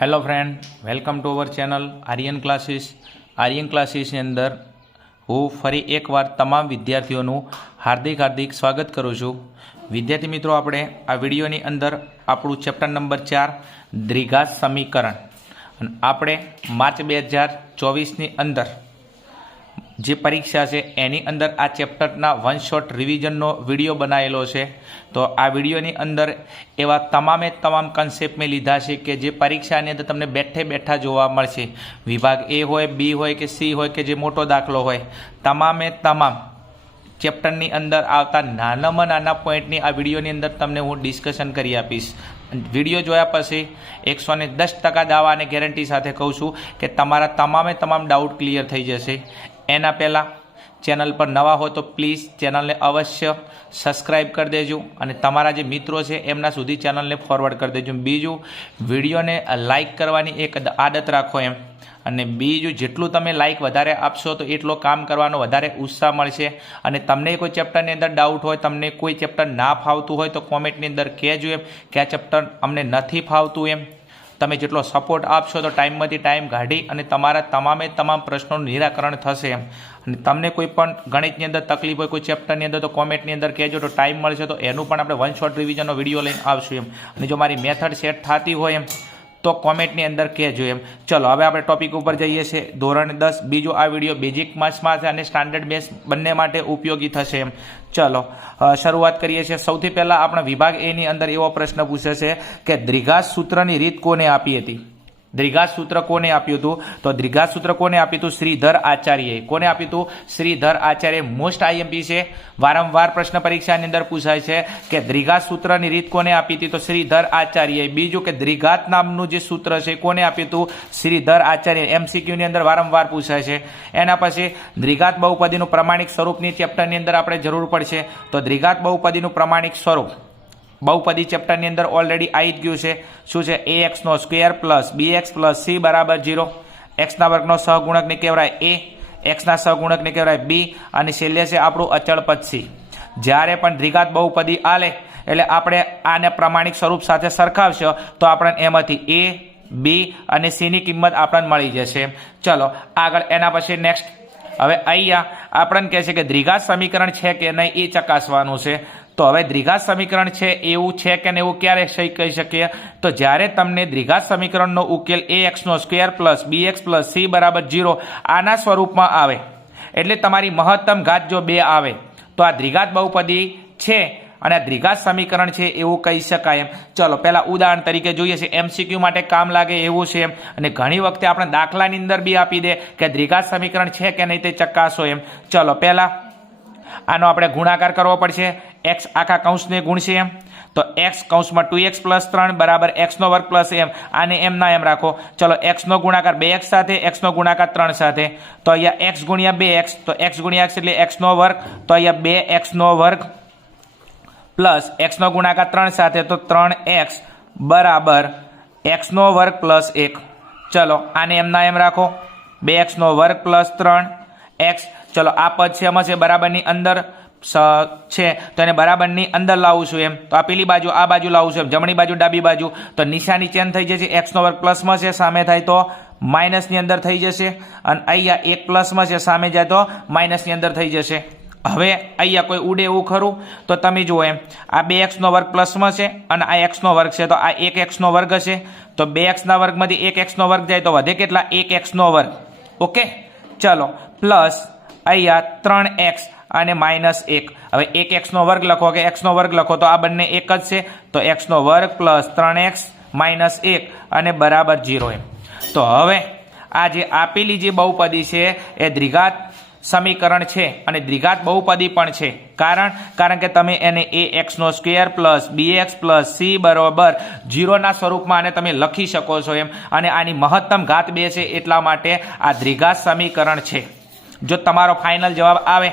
Hello friend, welcome to our channel Aryan classes. આર્યન ક્લાસીસની અંદર હું ફરી એકવાર તમામ વિદ્યાર્થીઓનું હાર્દિક સ્વાગત કરું છું. વિદ્યાર્થી મિત્રો, આપણે આ વિડીયોની અંદર આપણું ચેપ્ટર નંબર 4 દ્વિઘાત સમીકરણ, અને આપણે માર્ચ 2024ની અંદર જે પરીક્ષા છે એની અંદર આ ચેપ્ટરના વન શોટ રિવિઝનનો વિડીયો બનાવેલો છે. તો આ વિડીયોની અંદર એવા તમામ કન્સેપ્ટ મેં લીધા છે કે જે પરીક્ષાની અંદર તમને બેઠે બેઠા જોવા મળશે. વિભાગ એ હોય, બી હોય કે સી હોય કે જે મોટો દાખલો હોય, તમામ ચેપ્ટરની અંદર આવતા નાનામાં નાના પોઈન્ટની આ વિડીયોની અંદર તમને હું ડિસ્કશન કરી આપીશ. વિડીયો જોયા પછી 110% દાવા અને ગેરંટી સાથે કહું છું કે તમારા તમામ ડાઉટ ક્લિયર થઈ જશે. એના પહેલાં ચેનલ પર નવા હોય તો પ્લીઝ ચેનલને અવશ્ય સબસ્ક્રાઈબ કરી દેજો અને તમારા જે મિત્રો છે એમના સુધી ચેનલને ફોરવર્ડ કરી દેજો. બીજું, વિડીયોને લાઇક કરવાની એક આદત રાખો એમ. અને બીજું, જેટલું તમે લાઇક વધારે આપશો તો એટલો કામ કરવાનો વધારે ઉત્સાહ મળશે. અને તમને કોઈ ચેપ્ટરની અંદર ડાઉટ હોય, તમને કોઈ ચેપ્ટર ના ફાવતું હોય તો કોમેન્ટની અંદર કહેજો એમ કે આ ચેપ્ટર અમને નથી ફાવતું એમ. તમે જેટલો સપોર્ટ આપશો તો ટાઈમમાંથી ટાઈમ કાઢી અને તમારા તમામ પ્રશ્નોનું નિરાકરણ થશે એમ. અને તમને કોઈ પણ ગણિતની અંદર તકલીફ હોય કોઈ ચેપ્ટરની અંદર તો કોમેન્ટની અંદર કહેજો, તો ટાઈમ મળશે તો એનું પણ આપણે વન શોટ રિવિઝનનો વિડીયો લઈને આવશું એમ. અને જો મારી મેથડ સેટ થતી હોય એમ તો કોમેન્ટની અંદર કહેજો એમ. ચલો, હવે આપણે ટોપિક ઉપર જઈએ છીએ. ધોરણ 10 બીજો આ વિડીયો બેઝિક માર્ક્સમાં છે અને સ્ટાન્ડર્ડ બેઝ બંને માટે ઉપયોગી થશે એમ. ચલો, શરૂઆત કરીએ છીએ. સૌથી પહેલાં આપણે વિભાગ એની અંદર એવો પ્રશ્ન પૂછે છે કે દ્વિઘાત સૂત્રની રીત કોને આપી હતી? દ્વિઘાત સૂત્ર કોને આપ્યું હતું? તો દ્વિઘાત સૂત્ર કોને આપ્યું હતું? શ્રીધર આચાર્યએ. કોને આપ્યું હતું? શ્રીધર આચાર્ય. મોસ્ટ આઈએમપી છે, વારંવાર પ્રશ્ન પરીક્ષાની અંદર પૂછાય છે કે દ્વિઘાત સૂત્રની રીત કોને આપી હતી? તો શ્રીધર આચાર્યએ. બીજું કે દ્વિઘાત નામનું જે સૂત્ર છે કોને આપ્યું હતું? શ્રીધર આચાર્ય. એમસીક્યુની અંદર વારંવાર પૂછાય છે. એના પછી દ્વિઘાત બહુપદીનું પ્રમાણિક સ્વરૂપની ચેપ્ટરની અંદર આપણે જરૂર પડશે. તો દ્વિઘાત બહુપદીનું પ્રમાણિક સ્વરૂપ બહુપદી ચેપ્ટરની અંદર ઓલરેડી આવી જ ગયું છે. શું છે? ax² plus bx plus c બરાબર 0. એક્સના વર્ગનો સહગુણકને કહેવાય a, એક્સના સહગુણકને કહેવાય b, અને છેલ્લે છે આપણું અચળ પદ c. જ્યારે પણ દ્વિઘાત બહુપદી આલે એટલે આપણે આને પ્રમાણિક સ્વરૂપ સાથે સરખાવશો તો આપણને એમાંથી a, b અને c ની કિંમત આપણને મળી જશે. ચલો આગળ, એના પછી નેક્સ્ટ. હવે અહીંયા આપણને કહે છે કે દ્વિઘાત સમીકરણ છે કે નહીં એ ચકાસવાનું છે. તો હવે દ્વિઘાત સમીકરણ છે એવું છે કે નહીં એવું ક્યારે કહી શકીએ? તો જ્યારે તમને દ્વિઘાત સમીકરણનો ઉકેલ ax² plus bx plus c બરાબર 0 આના સ્વરૂપમાં આવે, એટલે તમારી મહત્તમ ઘાત જો 2 આવે તો આ દ્વિઘાત બહુપદી છે અને આ દ્વિઘાત સમીકરણ છે એવું કહી શકાય એમ. ચલો પહેલા ઉદાહરણ તરીકે જોઈએ છે, એમસીક્યુ માટે કામ લાગે એવું છે એમ. અને ઘણી વખતે આપણે દાખલાની અંદર બી આપી દે કે દ્વિઘાત સમીકરણ છે કે નહીં તે ચકાસો એમ. ચલો પહેલા આનો આપણે ગુણાકાર કરવો પડશે. x આખા કૌંસને ગુણશે એમ. તો x કૌંસમાં 2x પ્લસ 3 બરાબર x નો વર્ગ પ્લસ m. આને એમ ના એમ રાખો. ચલો, x નો ગુણાકાર 2x સાથે, x નો ગુણાકાર 3 સાથે. તો અહીંયા x ગુણ્યા 2x, તો x ગુણ્યા x એટલે x નો વર્ગ. તો અહીંયા 2x નો વર્ગ પ્લસ x નો ગુણાકાર 3 સાથે, તો 3x બરાબર x નો વર્ગ પ્લસ 1. ચલો આને એમ ના એમ રાખો. 2x નો વર્ગ પ્લસ 3x. ચલો આ પદ છે એમાં છે બરાબરની અંદર છે તો એને બરાબરની અંદર લાવું છું એમ. તો આ પેલી બાજુ આ બાજુ લાવું છું એમ, જમણી બાજુ ડાબી બાજુ. તો નિશાની ચેન્જ થઈ જશે. x નો વર્ગ પ્લસમાં છે, સામે થાય તો માઇનસની અંદર થઈ જશે. અને અહીંયા 1 પ્લસમાં છે, સામે જાય તો માઇનસની અંદર થઈ જશે. હવે અહીંયા કોઈ ઉડે એવું ખરું? તો તમે જુઓ એમ, આ 2x નો વર્ગ પ્લસમાં છે અને આ x નો વર્ગ છે, તો આ 1x નો વર્ગ હશે. તો 2x ના વર્ગમાંથી 1x નો વર્ગ જાય તો વધે કેટલા? 1x નો વર્ગ. ઓકે, ચલો પ્લસ અહીંયા 3x અને -1. હવે 1x નો વર્ગ લખો કે x નો વર્ગ લખો તો આ બંને એક જ છે. તો x નો વર્ગ પ્લસ 3x -1 અને બરાબર 0 એમ. તો હવે આ જે આપેલી જે બહુપદી છે એ દ્વિઘાત સમીકરણ છે અને દ્વિઘાત બહુપદી પણ છે. કારણ કે તમે એને ax² plus bx plus c બરાબર 0 ના સ્વરૂપમાં આને તમે લખી શકો છો એમ. અને આની મહત્તમ ઘાત 2 છે એટલા માટે આ દ્વિઘાત સમીકરણ છે. જો તમારો ફાઇનલ જવાબ આવે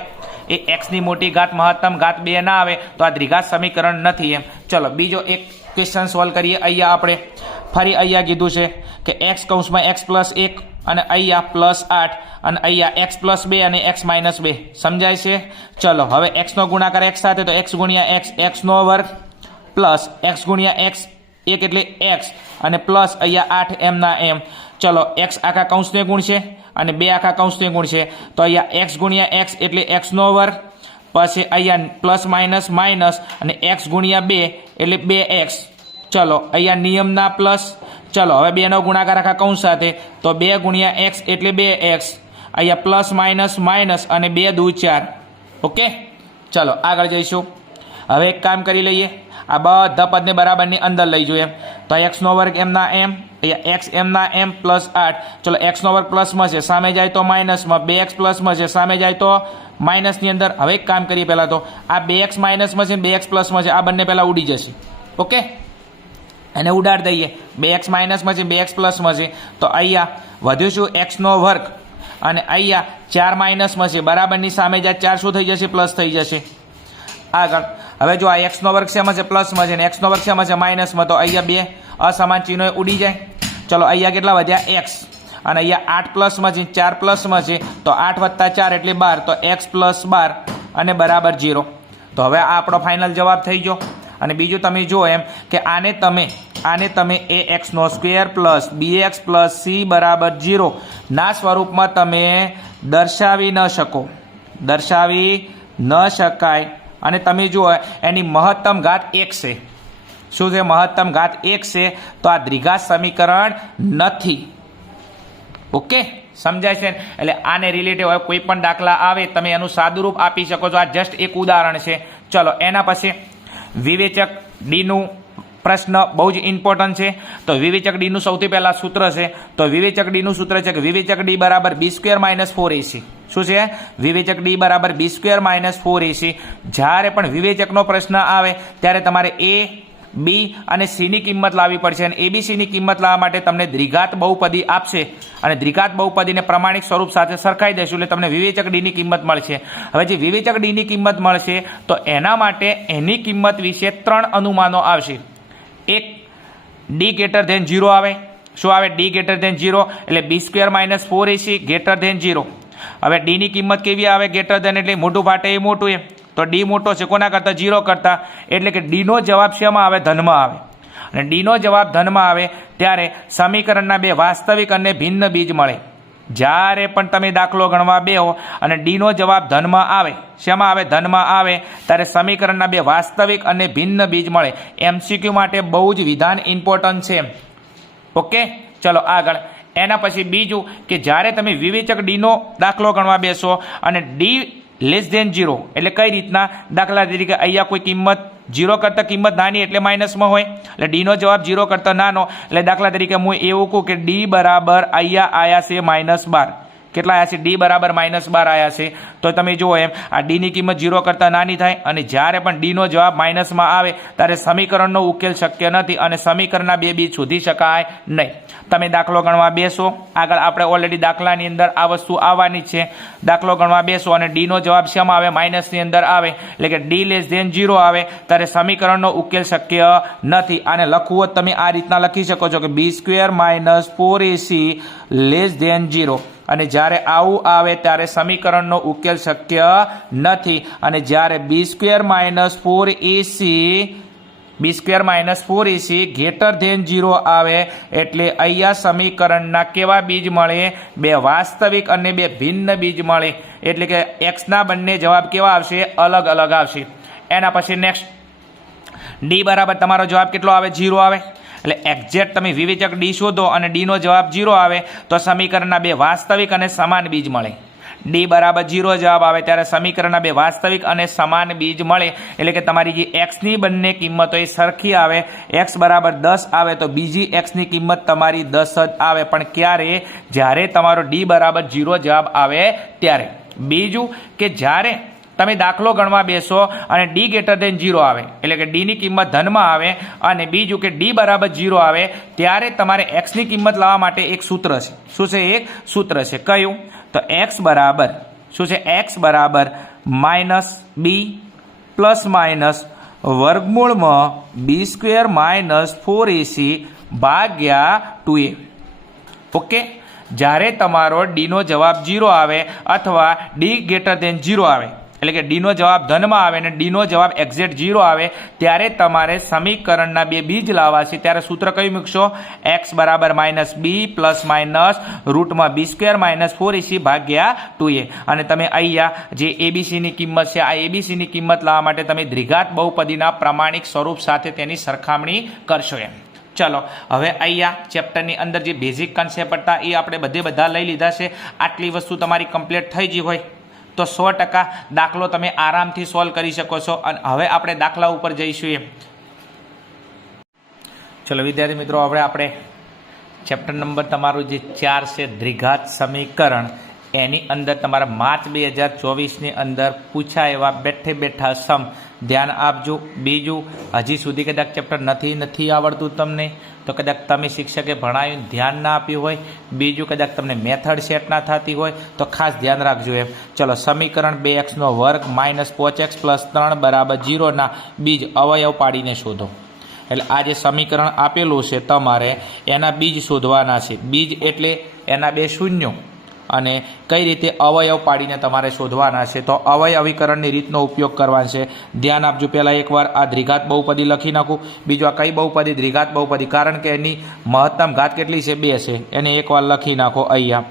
એ x ની મોટી ઘાત મહત્તમ ઘાત 2 ના આવે તો આ દ્વિઘાત સમીકરણ નથી એમ. ચલો બીજો એક ક્વેશ્ચન સોલ્વ કરીએ. અહીંયા આપણે ફરી અહીંયા કીધું છે કે x કૌંસમાં x પ્લસ 1 અને અહીંયા પ્લસ 8 અને અહીંયા x પ્લસ 2 અને x માઇનસ 2. સમજાય છે? ચલો હવે x નો ગુણાકાર x સાથે, તો x ગુણ્યા x, x નો વર્ગ પ્લસ x ગુણ્યા x 1 એટલે x અને પ્લસ અહીંયા 8 એમના એમ. ચલો x આખા કૌંસને ગુણશે અને 2 આખા કૌંસને ગુણશે તો અહીંયા x ગુણ્યા x એટલે x નો વર્ગ, પછી અહીંયા પ્લસ માઇનસ માઇનસ અને x ગુણ્યા 2 એટલે 2x. ચલો અહીંયા નિયમના પ્લસ. ચલો હવે 2નો ગુણાકાર આખા કૌંસ સાથે તો 2 ગુણ્યા x એટલે 2x. અહીંયા પ્લસ માઇનસ માઇનસ અને 2 દુ 4. ઓકે, ચલો આગળ જઈશું. હવે એક કામ કરી લઈએ, આ બધા પદને બરાબરની અંદર લઈ જોઈએ તો x નો વર્ગ એમના એમ, અહીંયા x એમના એમ પ્લસ 8. ચલો x નો વર્ગ પ્લસમાં છે, સામે જાય તો માઇનસમાં, 2x પ્લસમાં છે, સામે જાય તો માઇનસની અંદર. હવે એક કામ કરીએ, પહેલાં તો આ 2x માઇનસમાં છે, 2x પ્લસમાં છે, આ બંને પહેલાં ઉડી જશે. ઓકે, એને ઉડાડ દઈએ. 2x માઇનસમાં છે, 2x પ્લસમાં છે, તો અહીંયા વધ્યું શું x નો વર્ગ અને અહીંયા 4 માઇનસમાં છે, બરાબરની સામે જાય 4 શું થઈ જશે? પ્લસ થઈ જશે. આગળ હવે જો આ x નો વર્ગ શેમાં છે? પ્લસમાં છે, અને x નો વર્ગ શેમાં છે? માઇનસમાં. તો અહીંયા 2 અસમાન ચિહ્નો ઉડી જાય. ચલો અહીંયા કેટલા વધ્યા? x અને અહીંયા 8 પ્લસમાં છે, 4 પ્લસમાં છે, તો 8 વત્તા 4 એટલે 12, તો x પ્લસ 12 અને બરાબર 0. તો હવે આ આપણો ફાઇનલ જવાબ થઈ ગયો. અને બીજું તમે જુઓ એમ કે આને તમે ax² plus bx plus c બરાબર 0 ના સ્વરૂપમાં તમે દર્શાવી ન શકાય. અને તમે જુઓ એની મહત્તમ ઘાત 1 છે. શું છે? મહત્તમ ઘાત 1 છે. તો આ દ્વિઘાત સમીકરણ નથી. ઓકે, સમજાય છે? એટલે આને રિલેટેડ હોય કોઈ પણ દાખલા આવે તમે એનું સાદુરૂપ આપી શકો છો. આ જસ્ટ એક ઉદાહરણ છે. ચલો એના પછી વિવેચક ડીનું પ્રશ્ન બહુ જ ઇમ્પોર્ટન્ટ છે. તો વિવેચક ડીનું સૌથી પહેલાં સૂત્ર છે. તો વિવેચક ડીનું સૂત્ર છે કે વિવેચક ડી બરાબર b² - 4ac. શું છે? વિવેચક ડી બરાબર b² - 4ac. જ્યારે પણ વિવેચકનો પ્રશ્ન આવે ત્યારે તમારે a, b અને c ની કિંમત લાવવી પડશે. અને abc ની કિંમત લાવવા માટે તમને દ્વિઘાત બહુપદી આપશે અને દ્વિઘાત બહુપદીને પ્રમાણિક સ્વરૂપ સાથે સરખાઈ દેશું એટલે તમને વિવેચક ડીની કિંમત મળશે. હવે જે વિવેચક ડીની કિંમત મળશે તો એના માટે એની કિંમત વિશે 3 અનુમાનો આવશે. એક, d > 0 આવે. શું આવે? d > 0 એટલે b² - 4ac > 0. હવે d ની કિંમત કેવી આવે? એટલે મોટું ભાટે એ મોટું એમ. તો d મોટો છે કોના કરતાં? 0 કરતાં. એટલે કે d નો જવાબ શેમાં આવે? ધનમાં આવે. અને d નો જવાબ ધનમાં આવે ત્યારે સમીકરણના 2 વાસ્તવિક અને ભિન્ન બીજ મળે. જ્યારે પણ તમે દાખલો ગણવા બેહો અને d નો જવાબ ધનમાં આવે, શેમાં આવે? ધનમાં આવે, ત્યારે સમીકરણના 2 વાસ્તવિક અને ભિન્ન બીજ મળે. MCQ માટે બહુ જ વિધાન ઇમ્પોર્ટન્ટ છે. ઓકે, ચલો આગળ. એના પછી બીજું કે જ્યારે તમે વિવેચક ડીનો દાખલો ગણવા બેસો અને d <0 એટલે કઈ રીતના? દાખલા તરીકે અહીંયા કોઈ કિંમત 0 કરતાં કિંમત નાની એટલે માઇનસમાં હોય, એટલે ડીનો જવાબ 0 કરતાં નાનો. એટલે દાખલા તરીકે હું એવું કહું કે d બરાબર અહીંયા આયા છે -12. કેટલા આવ્યા છે? d બરાબર -12 આવ્યા છે. તો તમે જુઓ એમ આ d ની કિંમત 0 કરતાં નાની થાય અને જ્યારે પણ d નો જવાબ માઇનસમાં આવે ત્યારે સમીકરણનો ઉકેલ શક્ય નથી અને સમીકરણના 2 બીજ શોધી શકાય નહીં. તમે દાખલો ગણવા બેસો, આગળ આપણે ઓલરેડી દાખલાની અંદર આ વસ્તુ આવવાની છે. દાખલો ગણવા બેસો અને d નો જવાબ શેમાં આવે? માઇનસની અંદર આવે. એટલે કે d < 0 આવે ત્યારે સમીકરણનો ઉકેલ શક્ય નથી. આને લખવું હોત તમે આ રીતના લખી શકો છો કે b² - 4ac < 0. અને જ્યારે આવું આવે ત્યારે સમીકરણનો ઉકેલ શક્ય નથી. અને જ્યારે b² - 4ac < 0 આવે એટલે અહીંયા સમીકરણના કેવા બીજ મળે? 2 વાસ્તવિક અને 2 ભિન્ન બીજ મળે. એટલે કે x ના બંને જવાબ કેવા આવશે? અલગ અલગ આવશે. એના પછી નેક્સ્ટ, d બરાબર તમારો જવાબ કેટલો આવે? 0 આવે. એટલે એક્ઝેક્ટ તમે વિવેચક ડી શોધો અને ડી નો જવાબ 0 આવે તો સમીકરણના 2 વાસ્તવિક અને સમાન બીજ મળે. d બરાબર 0 જવાબ આવે ત્યારે સમીકરણના 2 વાસ્તવિક અને સમાન બીજ મળે. એટલે કે તમારી જે x ની બંને કિંમતો એ સરખી આવે. x બરાબર 10 આવે તો બીજી x ની કિંમત તમારી 10 જ આવે. પણ ક્યારે? જ્યારે તમારો d બરાબર 0 જવાબ આવે ત્યારે. બીજું કે જ્યારે તમે દાખલો ગણવા બેસો અને d > 0 આવે એટલે કે d ની કિંમત ધનમાં આવે અને બીજું કે d બરાબર 0 આવે ત્યારે તમારે x ની કિંમત લાવવા માટે એક સૂત્ર છે. શું છે? એક સૂત્ર છે. કયું? તો x બરાબર શું છે? x બરાબર -b પ્લસ માઇનસ વર્ગમૂળમાં b² - 4ac ભાગ્યા 2a. ઓકે, જ્યારે તમારો d નો જવાબ 0 આવે અથવા d > 0 આવે એટલે કે ડીનો જવાબ ધનમાં આવે અને ડીનો જવાબ એક્ઝેક્ટ 0 આવે ત્યારે તમારે સમીકરણના બે બીજ લાવવા છે. ત્યારે સૂત્ર કયું મૂકશો? x બરાબર માઇનસ બી પ્લસ માઇનસ રૂટમાં બી સ્ક્વેર માઇનસ 4ac ભાગ્યા 2a. અને તમે અહીંયા જે એબીસીની કિંમત છે, આ એબીસીની કિંમત લાવવા માટે તમે દ્વિઘાત બહુપદીના પ્રમાણિક સ્વરૂપ સાથે તેની સરખામણી કરશો એમ. ચલો હવે અહીંયા ચેપ્ટરની અંદર જે બેઝિક કન્સેપ્ટ હતા એ આપણે બધા લઈ લીધા છે. આટલી વસ્તુ તમારી કમ્પ્લીટ થઈ ગઈ હોય તો 100% દાખલો તમે આરામથી સોલ્વ કરી શકો છો. અને હવે આપણે દાખલા ઉપર જઈશું એમ. ચલો વિદ્યાર્થી મિત્રો, હવે આપણે ચેપ્ટર નંબર તમારું જે 4 છે દ્વિઘાત સમીકરણ, એની અંદર તમારા માર્ચ 2024ની અંદર પૂછાય એવા બેઠા સમ ધ્યાન આપજો. બીજું, હજી સુધી કદાચ ચેપ્ટર નથી આવડતું તમને, તો કદાચ તમે શિક્ષકે ભણાવ્યું ધ્યાન ના આપ્યું હોય. બીજું, કદાચ તમને મેથડ સેટ ના થતી હોય તો ખાસ ધ્યાન રાખજો એમ. ચલો, સમીકરણ 2x² માઇનસ 5x પ્લસ 3 બરાબર 0 ના બીજ અવયવ પાડીને શોધો. એટલે આ જે સમીકરણ આપેલું છે તમારે એના બીજ શોધવાના છે. બીજ એટલે એના બે શૂન્યો, અને કઈ રીતે અવયવ પાડીને તમારે શોધવાના છે. તો અવયવીકરણની રીતનો ઉપયોગ કરવાનો છે. ધ્યાન આપજો. પહેલાં એકવાર આ દ્વિઘાત બહુપદી લખી નાખું. બીજું, આ કઈ બહુપદી? દ્વિઘાત બહુપદી, કારણ કે એની મહત્તમ ઘાત કેટલી છે? 2 છે. એને એકવાર લખી નાખો અહીંયા.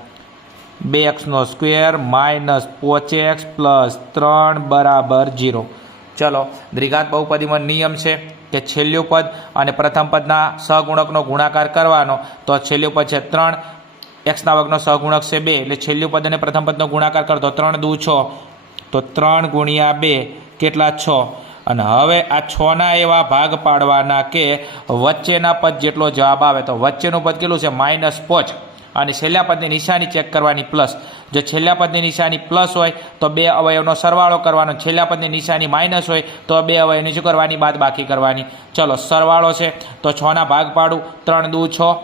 2x² માઇનસ 5x પ્લસ 3 બરાબર 0. ચલો, દ્વિઘાત બહુપદીમાં નિયમ છે કે છેલ્લું પદ અને પ્રથમ પદના સહગુણકનો ગુણાકાર કરવાનો. તો છેલ્લું પદ છે 3, એક્સના વર્ગનો સહગુણક છે 2, એટલે છેલ્લું પદ અને પ્રથમ પદનો ગુણાકાર કરતો 3 દુ 6, તો 3 ગુણ્યા 2 કેટલા? 6. અને હવે આ 6ના એવા ભાગ પાડવાના કે વચ્ચેના પદ જેટલો જવાબ આવે. તો વચ્ચેનું પદ કેટલું છે? -5. અને છેલ્લા પદની નિશાની ચેક કરવાની પ્લસ. જો છેલ્લા પદની નિશાની પ્લસ હોય તો બે અવયવનો સરવાળો કરવાનો. છેલ્લા પદની નિશાની માઇનસ હોય તો બે અવયવની શું કરવાની? બાદ બાકી કરવાની. ચલો, સરવાળો છે તો 6ના ભાગ પાડું. 3 દુ 6,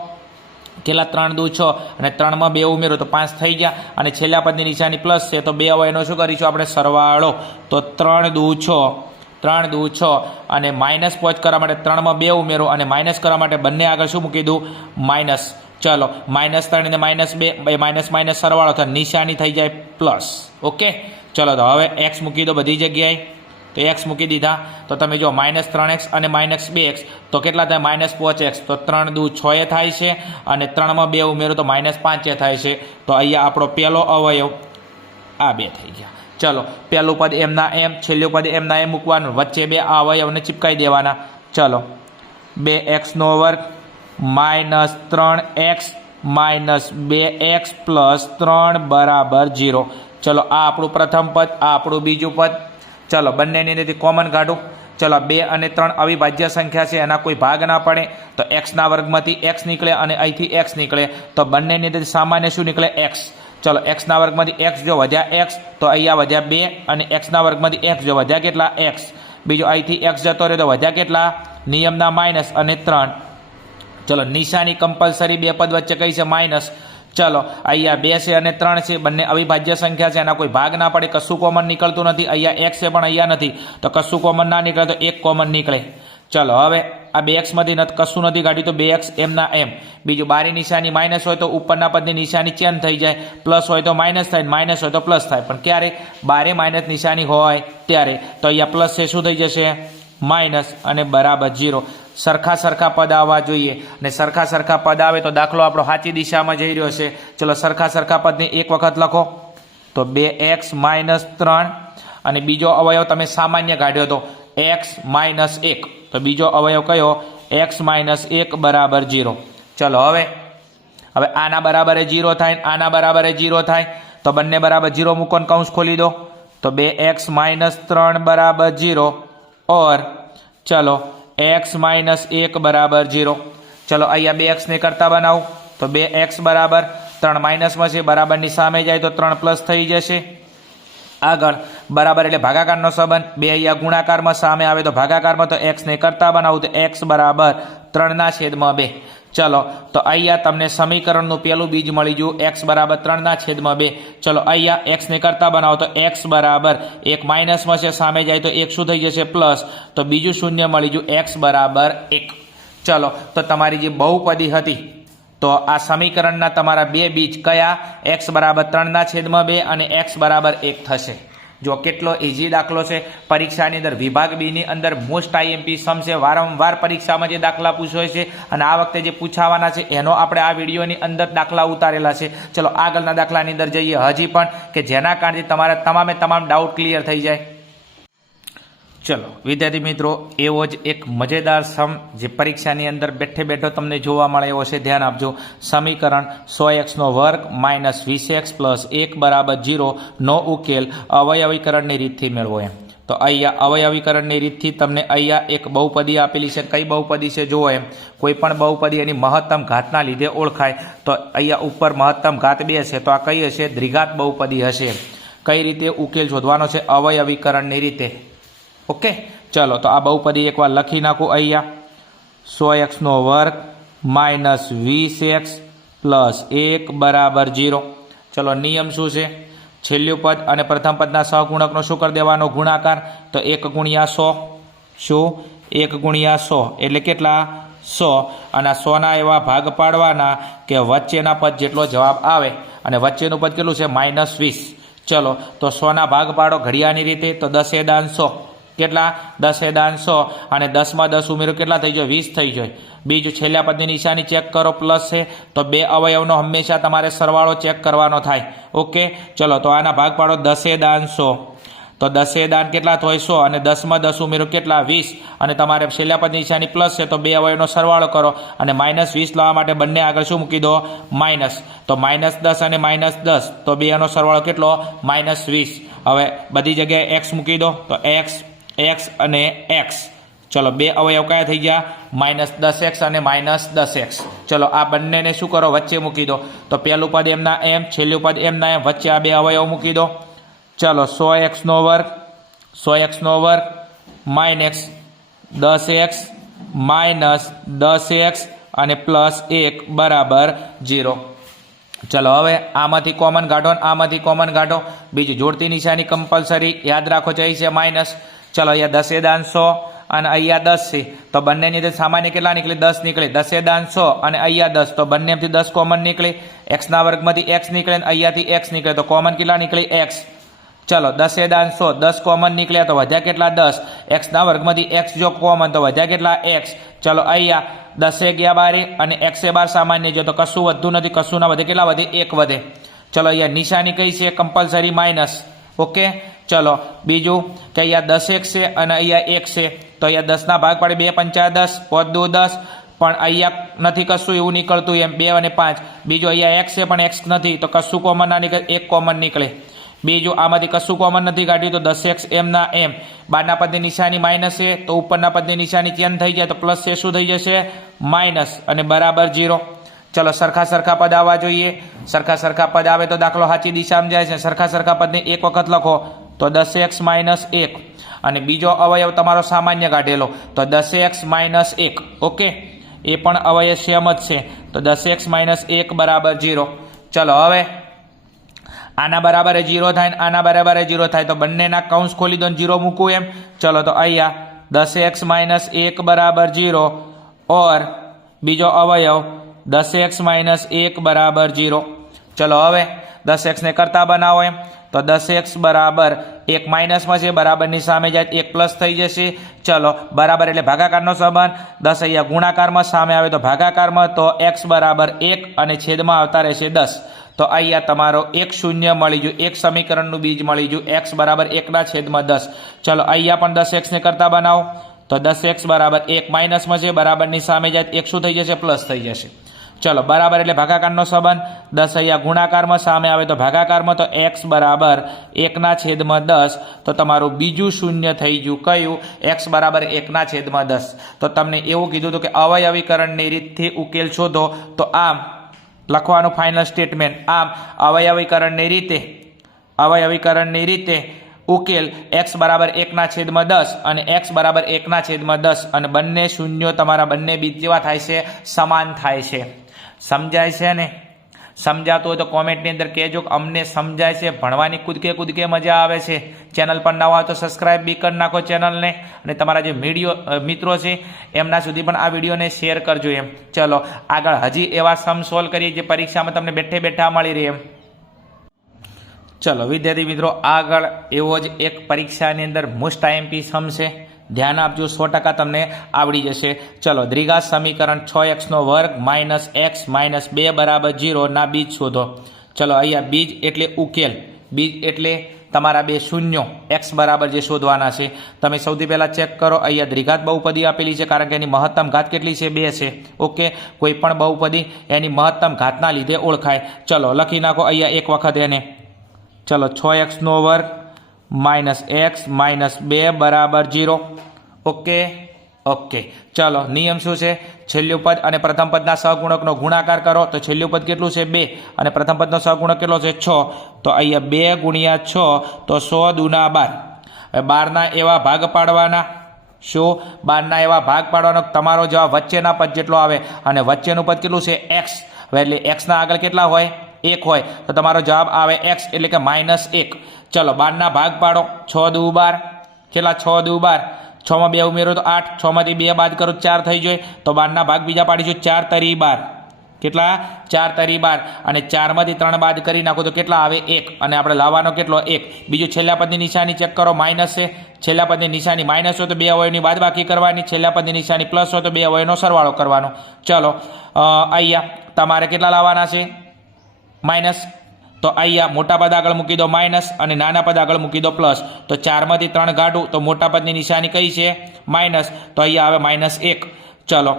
કેટલા? 3 દુ 6, અને 3માં 2 ઉમેરો તો 5 થઈ ગયા. અને છેલ્લા પદની નિશાની પ્લસ છે તો બે અવયવનો શું કરીશું આપણે? સરવાળો. તો 3 દુ 6 અને -5 કરવા માટે 3માં 2 ઉમેરો, અને માઇનસ કરવા માટે બંને આગળ શું મૂકી દઉં? માઇનસ. ચલો, -3 અને -2 માઇનસ સરવાળો થાય, નિશાની થઈ જાય પ્લસ. ઓકે, ચલો તો હવે x મૂકી દો બધી જગ્યાએ. તો x મૂકી દીધા તો તમે જો -3x અને -2x તો કેટલા થાય? -5x. તો 3 દુ 6 એ થાય છે, અને 3માં 2 ઉમેરો તો -5 એ થાય છે. તો અહીંયા આપણો પહેલો અવયવ આ 2 થઈ ગયા. ચલો, પહેલું પદ એમના એમ, છેલ્લું પદ એમના એમ મૂકવાનું, વચ્ચે બે આ અવયવને ચિપકાઈ દેવાના. ચલો, 2x² minus 3x minus 2x plus 3 બરાબર 0. ચલો, આ આપણું પ્રથમ પદ, આ આપણું બીજું પદ. ચલો, બંનેની અંદરથી કોમન કાઢું. ચલો, 2 અને 3 અવિભાજ્ય સંખ્યા છે, એના કોઈ ભાગ ના પડે. તો x ના વર્ગમાંથી x નીકળે અને અહીંથી x નીકળે. તો બંનેની અંદરથી સામાન્ય શું નીકળે? x. ચલો, x ના વર્ગમાંથી x જો વધ્યા x, તો અહીંયા વધ્યા 2, અને x ના વર્ગમાંથી x જો વધ્યા કેટલા? x. બીજો અહીંથી x જતો રહ્યો તો વધ્યા કેટલા? નિયમના માઇનસ અને 3. ચલો, નિશાની કમ્પલસરી બે પદ વચ્ચે કઈ છે? માઇનસ. ચલો, અહીંયા 2 છે અને 3 છે, બંને અવિભાજ્ય સંખ્યા છે, એના કોઈ ભાગ ના પડે, કશું કોમન નીકળતું નથી. અહીંયા x છે પણ અહીંયા નથી, તો કશું કોમન ના નીકળે તો 1 કોમન નીકળે. ચલો, હવે આ 2xમાંથી કશું નથી કાઢ્યું તો 2x એમના એમ. બીજું, બારી નિશાની માઇનસ હોય તો ઉપરના પદની નિશાની ચેન્જ થઈ જાય. પ્લસ હોય તો માઇનસ થાય, માઇનસ હોય તો પ્લસ થાય. પણ ક્યારે? બારે માઇનસ નિશાની હોય ત્યારે. તો અહીંયા પ્લસ છે, શું થઈ જશે? માઇનસ, અને બરાબર 0. સરખા પદ આવવા જોઈએ, અને સરખા પદ આવે તો દાખલો આપણો સાચી દિશામાં જઈ રહ્યો છે. ચલો, સરખા પદને એક વખત લખો તો 2x માઇનસ 3, અને બીજો અવયવ તમે સામાન્ય કાઢ્યો તો x માઇનસ 1. તો બીજો અવયવ કયો? x માઇનસ 1 બરાબર 0. ચલો, હવે આના બરાબર 0 થાય, આના બરાબર 0 થાય, તો બંને બરાબર 0 મૂકો ને કૌંસ ખોલી દો. તો 2x માઇનસ 3 બરાબર 0 और चलो x माइनस 1 बराबर 0. चलो अहिया 2x ने करता बनाओ तो 2x बराबर 3 माइनस में से बराबर ની સામે જાય તો 3 પ્લસ થઈ જશે. આગળ બરાબર એટલે ભાગાકારનો સંબંધ. 2 અહીંયા ગુણાકારમાં સામે આવે તો ભાગાકારમાં, તો x ને કરતા બનાવું તો x બરાબર 3/2. ચલો, તો અહીંયા તમને સમીકરણનું પહેલું બીજ મળી ગયું, x બરાબર 3/2. ચલો, અહીંયા x ને કરતા બનાવો તો x બરાબર 1 માઇનસમાં છે, સામે જાય તો 1 શું થઈ જશે? પ્લસ. તો બીજું શૂન્ય મળી ગયું, x બરાબર 1. ચલો, તો તમારી જે બહુપદી હતી તો આ સમીકરણના તમારા બે બીજ કયા? x બરાબર 3/2 અને x બરાબર 1 થશે. જો કેટલો ઇઝી દાખલો છે, પરીક્ષાની અંદર વિભાગ બીની અંદર મોસ્ટ આઈએમપી સમ છે, વારંવાર પરીક્ષામાં જે દાખલા પૂછાય છે અને આ વખતે જે પૂછાવાના છે એનો આપણે આ વિડીયોની અંદર દાખલા ઉતારેલા છે. ચલો આગળના દાખલાની અંદર જઈએ હજી પણ, કે જેના કારણે તમારા તમામ ડાઉટ ક્લિયર થઈ જાય. ચલો વિદ્યાર્થી મિત્રો, એવો જ એક મજેદાર સમ જે પરીક્ષાની અંદર બેઠે બેઠો તમને જોવા મળે એવો છે, ધ્યાન આપજો. સમીકરણ 100x² - 20x + 1 = 0 નો ઉકેલ અવયવીકરણની રીતથી મેળવો એમ. તો અહીંયા અવયવીકરણની રીતથી તમને અહીંયા એક બહુપદી આપેલી છે. કઈ બહુપદી છે જુઓ એમ. કોઈ પણ બહુપદી એની મહત્તમ ઘાતના લીધે ઓળખાય. તો અહીંયા ઉપર મહત્તમ ઘાત 2 છે, તો આ કઈ હશે? દ્વિઘાત બહુપદી હશે. કઈ રીતે ઉકેલ શોધવાનો છે? અવયવીકરણની રીતે. ઓકે, ચલો તો આ બહુપદી એકવાર લખી નાખું. અહીંયા 100x² - 20x + 1 = 0. ચલો નિયમ શું છે? છેલ્લું પદ અને પ્રથમ પદના સહગુણકનો શું કરી દેવાનો? ગુણાકાર. તો 1 × 100. શું? 1 × 100 એટલે કેટલા? 100. અને 100ના એવા ભાગ પાડવાના કે વચ્ચેના પદ જેટલો જવાબ આવે. અને વચ્ચેનું પદ કેટલું છે? -20. ચલો તો 100ના ભાગ પાડો ઘડિયાની રીતે. તો 10 × 100 કેટલા? 10 × 100. અને 10 માં 10 ઉમેરો કેટલા થઈ જાય? 20 થઈ જાય. બીજું છેલ્લા પદની નિશાની ચેક કરો, પ્લસ છે. તો બે અવયવનો હંમેશા તમારે સરવાળો ચેક કરવાનો થાય. ઓકે, ચલો તો આના ભાગ પાડો 10 × 100. તો 10 કેટલા થાય? 100. અને 10 માં 10 ઉમેરો કેટલા? 20. અને તમારે છેલ્લા પદની નિશાની પ્લસ છે, તો બે અવયવનો સરવાળો કરો અને -20 લાવવા માટે બંને આગળ શું મૂકી દો? માઇનસ. તો -10 અને -10, તો બેનો સરવાળો કેટલો? -20. હવે બધી જગ્યાએ x મૂકી દો. તો x અને x. ચલો બે અવયવ કયા થઈ ગયા? -10x અને -10x. ચલો આ બંનેને શું કરો? વચ્ચે મૂકી દો. તો પહેલું પદ એમના એમ, છેલ્લું પદ એમના એમ, વચ્ચે આ બે અવયવ મૂકી દો. ચલો 100x² - 10x - 10x અને +1 = 0. ચલો હવે આમાંથી કોમન કાઢો, આમાંથી કોમન કાઢો. બીજું જોડતી નિશાની કમ્પલસરી યાદ રાખો છે, છે માઇનસ. ચલો અહીંયા 10 × 100 અને અહીંયા 10 છે, તો બંનેની અંદર સામાન્ય કેટલા નીકળે? 10 નીકળે. 10 × 100 અને અહીંયા 10, તો બંનેમાંથી 10 કોમન નીકળે. x² માંથી x નીકળે અને અહીંયાથી x નીકળે, તો કોમન કેટલા નીકળે? x. ચલો 10 × 100, 10 કોમન નીકળ્યા, તો વધ્યા કેટલા? 10. x² માંથી x જો કોમન, તો વધ્યા કેટલા? x. ચલો અહીંયા 10 ગયા 12 અને x 12 સામાન્ય જો, તો કશું વધતું નથી. કશું ના વધે. કેટલા વધે? 1 વધે. ચલો અહીંયા નિશાની કઈ છે? Compulsory minus. ઓકે, ચલો બીજું કે અહીંયા 10x છે અને અહીંયા 1 છે, તો અહીંયા 10ના ભાગ પાડે 2 × 5 = 10, 5 × 2 = 10. પણ અહીંયા નથી કશું એવું નીકળતું એમ, 2 અને 5. બીજું અહીંયા x છે પણ x નથી, તો કશું કોમન ના નીકળે, 1 કોમન નીકળે. બીજું આમાંથી કશું કોમન નથી કાઢ્યું, તો 10x એમના એમ. બહારના પદની નિશાની માઇનસ છે, તો ઉપરના પદની નિશાની ચેન્જ થઈ જાય, તો પ્લસ છે શું થઈ જશે? માઇનસ અને બરાબર 0. ચલો સરખા પદ આવવા જોઈએ. સરખા પદ આવે તો દાખલો સાચી દિશામાં જાય છે. સરખા પદને એક વખત લખો તો 10x - 1. અને બીજો અવયવ તમારો સામાન્ય કાઢેલો, તો 10x - 1. ઓકે, એ પણ અવયવ સેમ જ છે, તો 10x - 1 = 0. ચલો હવે આના બરાબર 0 થાય ને આના બરાબર 0 થાય, તો બંનેના કૌંસ ખોલી દો ને 0 મૂકવું એમ. ચલો તો અહીંયા 10x - 1 = 0 ઓર બીજો અવયવ 10x - 1 = 0. ચલો હવે 10x ને કરતા બનાવો એમ. તો 10x બરાબર 1 માઇનસમાં છે, બરાબરની સામે જાય 1 પ્લસ થઈ જશે. ચલો બરાબર એટલે ભાગાકારનો સંબંધ. 10 અહીંયા ગુણાકારમાં, સામે આવે તો ભાગાકારમાં, તો x બરાબર 1 અને છેદમાં આવતા રહેશે 10. તો અહીંયા તમારો 1 0 મળી ગયું, એક સમીકરણનું બીજ મળી ગયું, x બરાબર 1/10. ચલો અહીંયા પણ 10x ને કરતા બનાવો. તો 10x બરાબર 1 માઇનસમાં છે, બરાબરની સામે જાય 1 શું થઈ જશે? પ્લસ થઈ જશે. ચલો બરાબર એટલે ભાગાકારનો સંબંધ. 10 અહીંયા ગુણાકારમાં, સામે આવે તો ભાગાકારમાં, તો x બરાબર 1/10. તો તમારું બીજું શૂન્ય થઈ ગયું. કયું? x બરાબર 1/10. તો તમને એવું કીધું હતું કે અવયવીકરણની રીતથી ઉકેલ શોધો. તો આમ લખવાનું ફાઇનલ સ્ટેટમેન્ટ. આમ અવયવીકરણની રીતે ઉકેલ x બરાબર 1/10 અને x બરાબર 1/10 અને બંને શૂન્યો તમારા બંને બીજ જેવા થાય છે? સમાન થાય છે. સમજાય છે ને? સમજાતું હોય તો કોમેન્ટની અંદર કહેજો કે અમને સમજાય છે. ભણવાની કૂદકે મજા આવે છે. ચેનલ પર નવા હોય તો સબસ્ક્રાઈબ બી કરી નાખો ચેનલને, અને તમારા જે મિત્રો છે એમના સુધી પણ આ વિડીયોને શેર કરજો એમ. ચલો આગળ હજી એવા સમ સોલ્વ કરીએ જે પરીક્ષામાં તમને બેઠે બેઠા મળી રહે એમ. ચલો વિદ્યાર્થી મિત્રો, આગળ એવો જ એક પરીક્ષાની અંદર મોસ્ટ આઈએમપી સમ છે. ધ્યાન આપજો, 100% તમને આવડી જશે. ચલો, દ્વિઘાત સમીકરણ 6x² માઇનસ x માઇનસ 2 બરાબર 0 ના બીજ શોધો. ચલો, અહીંયા બીજ એટલે ઉકેલ, બીજ એટલે તમારા બે શૂન્યો x બરાબર જે શોધવાના છે. તમે સૌથી પહેલાં ચેક કરો, અહીંયા દ્વિઘાત બહુપદી આપેલી છે કારણ કે એની મહત્તમ ઘાત કેટલી છે? 2 છે. ઓકે, કોઈ પણ બહુપદી એની મહત્તમ ઘાતના લીધે ઓળખાય. ચલો લખી નાખો અહીંયા એક વખત એને. ચલો, 6x² માઇનસ x માઇનસ 2 બરાબર 0. Okay okay. ચલો, નિયમ શું છે? છેલ્લું પદ અને પ્રથમ પદના સહગુણકનો ગુણાકાર કરો તો છેલ્લું પદ કેટલું છે? 2 અને પ્રથમ પદનો સહગુણક કેટલો છે? 6. તો અહીંયા 2 ગુણ્યા 6 તો 100 દુના 12. હવે 12ના એવા ભાગ પાડવાના. શું? 12ના એવા ભાગ પાડવાનો. તમારો જવાબ વચ્ચેના પદ જેટલો આવે અને વચ્ચેનું પદ કેટલું છે? x. હવે એટલે xના આગળ કેટલા હોય? 1 હોય તો તમારો જવાબ આવે x એટલે કે -1. ચલો, 12ના ભાગ પાડો. 6 દુ 12. કેટલા? 6 દુ 12. 6 માં 2 ઉમેરો તો 8. 6 માંથી 2 બાદ કરો 4 થઈ જાય. તો 12ના ભાગ બીજા પાડીશું. 4 તરી 12. કેટલા? 4 તરી 12. અને 4 માંથી 3 બાદ કરી નાખો તો કેટલા આવે? 1. અને આપણે લાવવાનો કેટલો? 1. બીજું છેલ્લા પદની નિશાની ચેક કરો, માઇનસ છે. છેલ્લા પદની નિશાની માઇનસ હોય તો 2 અવયવની બાદબાકી કરવાની. છેલ્લા પદની નિશાની પ્લસ હોય તો 2 અવયવનો સરવાળો કરવાનો. ચલો, અહીંયા તમારે કેટલા લાવવાના છે? માઇનસ. તો અહીંયા મોટા પદ આગળ મૂકી દો માઇનસ અને નાના પદ આગળ મૂકી દો પ્લસ. તો 4 માંથી 3 કાઢું તો મોટા પદની નિશાની કઈ છે? માઇનસ. તો અહીંયા આવે -1. ચલો,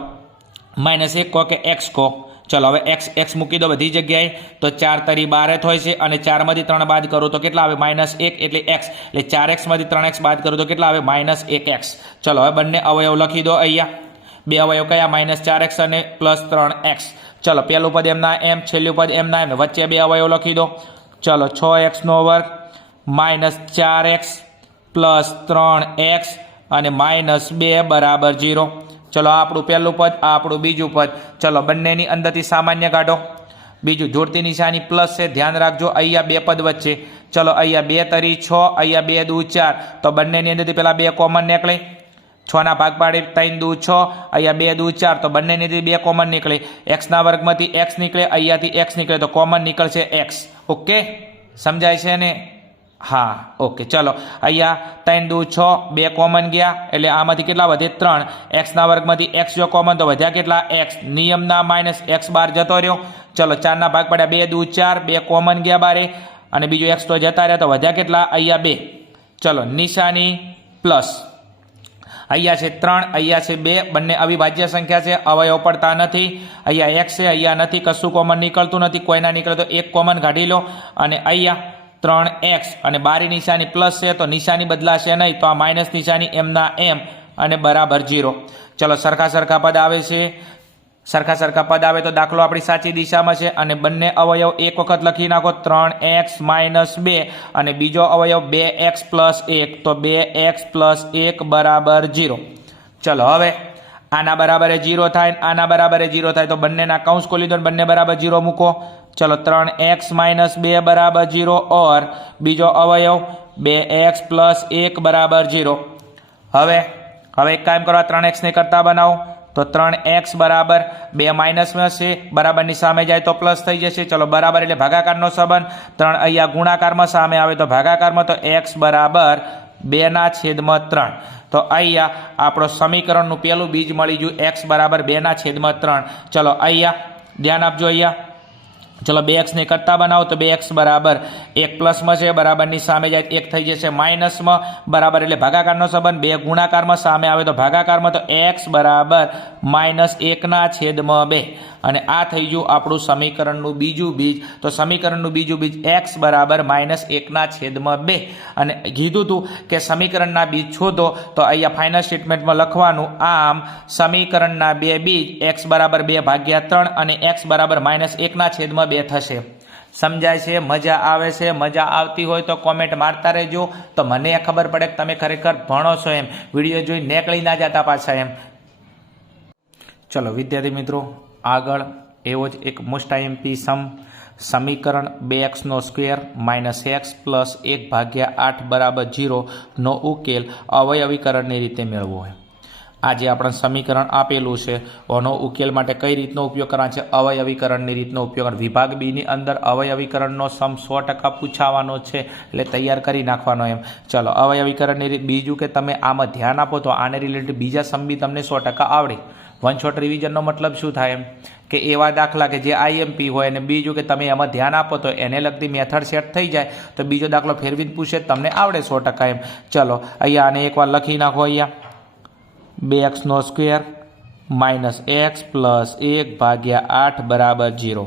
-1 કહો કે x કહો. ચલો, હવે x મૂકી દો બધી જગ્યાએ. તો 4 તરી 12 હોય છે અને 4 માંથી 3 બાદ કરો તો કેટલા આવે? -1 એટલે x. એટલે 4x માંથી 3x બાદ કરો તો કેટલા આવે? -1x. ચલો, હવે બંને અવયવ લખી દો અહીંયા. બે અવયવ કયા? -4x અને +3x. ચલો, પહેલું પદ એમના એમ, છેલ્લું પદ એમના એમ, વચ્ચે બે અવયવ લખી દો. ચલો, 6x² minus 4x plus 3x અને -2 બરાબર 0. ચલો, આ આપણું પહેલું પદ, આ આપણું બીજું પદ. ચલો, બંનેની અંદરથી સામાન્ય કાઢો. બીજું જોડતી નિશાની પ્લસ છે, ધ્યાન રાખજો. અહીંયા બે પદ વચ્ચે. ચલો, અહીંયા 2 તરી 6, અહીંયા 2 દુ 4. તો બંનેની અંદરથી પેલા 2 કોમન નીકળે. 6ના ભાગ પાડી 3 દુ 6, અહીંયા 2 દુ 4. તો બંનેની 2 કોમન નીકળે. x ના વર્ગમાંથી x નીકળે, અહીંયાથી x નીકળે તો કોમન નીકળશે x. ઓકે, સમજાય છે ને? હા, ઓકે. ચલો, અહીંયા 3 દુ 6, 2 કોમન ગયા એટલે આમાંથી કેટલા વધે? 3. x ના વર્ગમાંથી x જો કોમન તો વધ્યા કેટલા? x. નિયમના -x બાર જતો રહ્યો. ચલો, 4ના ભાગ પડ્યા 2 દુ 4, 2 કોમન ગયા બારે અને બીજું x તો જતા રહ્યા તો વધ્યા કેટલા? અહીંયા 2. ચલો, નિશાની પ્લસ. અહીંયા છે 3, અહીંયા છે 2. બંને અવિભાજ્ય સંખ્યા છે, અવયવ પડતા નથી. અહીંયા x છે, અહીંયા નથી, કશું કોમન નીકળતું નથી. કોઈના નીકળે તો 1 કોમન કાઢી લો. અને અહીંયા 3x અને બારી નિશાની પ્લસ છે તો નિશાની બદલાશે નહીં. તો આ માઇનસ નિશાની એમના એમ અને બરાબર 0. ચલો, સરખા પદ આવે છે. સરખા પદ આવે તો દાખલો આપણી સાચી દિશામાં છે અને બંને અવયવ એક વખત લખી નાખો. 3x - 2 અને બીજો અવયવ 2x + 1. તો 2x + 1 બરાબર 0. ચલો, હવે આના બરાબર 0 થાય, આના બરાબર 0 થાય તો બંનેના કૌંસ ખોલી દો, બંને બરાબર 0 મૂકો. ચલો, 3x - 2 બરાબર 0 और બીજો અવયવ 2x + 1 બરાબર 0. હવે એક કામ કરો, 3x ને કરતા બનાવો. તો 3x બરાબર 2 માઇનસમાં છે, બરાબરની સામે જાય તો પ્લસ થઈ જશે. ચલો, બરાબર એટલે ભાગાકારનો સંબંધ. 3 અહીંયા ગુણાકારમાં સામે આવે તો ભાગાકારમાં. તો x બરાબર 2/3. તો અહીંયા આપણો સમીકરણનું પહેલું બીજ મળી ગયું, x બરાબર 2/3. ચલો, અહીંયા ધ્યાન આપજો. અહીંયા ચલો, 2x ને કરતા બનાવો તો 2x બરાબર 1 પ્લસમાં છે, બરાબરની સામે જાય 1 થઈ જશે માઇનસમાં. બરાબર એટલે ભાગાકારનો સંબંધ. 2 ગુણાકારમાં સામે આવે તો ભાગાકારમાં. તો x બરાબર -1/2. અને આ થઈ ગયું આપણું સમીકરણનું બીજું બીજ. તો સમીકરણનું બીજું બીજ x બરાબર -1/2. અને કીધું હતું કે સમીકરણના બીજ શોધો તો અહીંયા ફાઇનલ સ્ટેટમેન્ટમાં લખવાનું. આમ સમીકરણના બે બીજ x બરાબર 2/3 અને x બરાબર -1/2 થશે. સમજાય છે? મજા આવે છે? મજા આવતી હોય તો કોમેન્ટ મારતા રહેજો, તો મને ખબર પડે કે તમે ખરેખર ભણો છો એમ. વિડીયો જોઈ નીકળી ના જતા પાછા એમ. ચલો વિદ્યાર્થી મિત્રો, આગળ એવો જ એક મોસ્ટ આઈએમપી સમીકરણ 2x² - x + 1/8 બરાબર 0 નો ઉકેલ અવયવીકરણની રીતે મેળવવો હોય. આ જે આપણે સમીકરણ આપેલું છે એનો ઉકેલ માટે કઈ રીતનો ઉપયોગ કરવાનો છે? અવયવીકરણની રીતનો ઉપયોગ કરવાનો. વિભાગ બીની અંદર અવયવીકરણનો સમ 100% પૂછાવાનો છે, એટલે તૈયાર કરી નાખવાનો એમ. ચલો, અવયવીકરણની રીત. બીજું કે તમે આમાં ધ્યાન આપો તો આને રિલેટેડ બીજા સમ બી તમને 100% આવડે. વન શોટ રિવિઝનનો મતલબ શું થાય? એમ કે એવા દાખલા કે જે આઈએમપી હોય, અને બીજું કે તમે એમાં ધ્યાન આપો તો એને લગતી મેથડ સેટ થઈ જાય તો બીજો દાખલો ફેરવીને પૂછે તમને આવડે 100% એમ. ચલો, અહીંયા આને એકવાર લખી નાખો. અહીંયા 2x² માઇનસ x પ્લસ 1/8 બરાબર 0.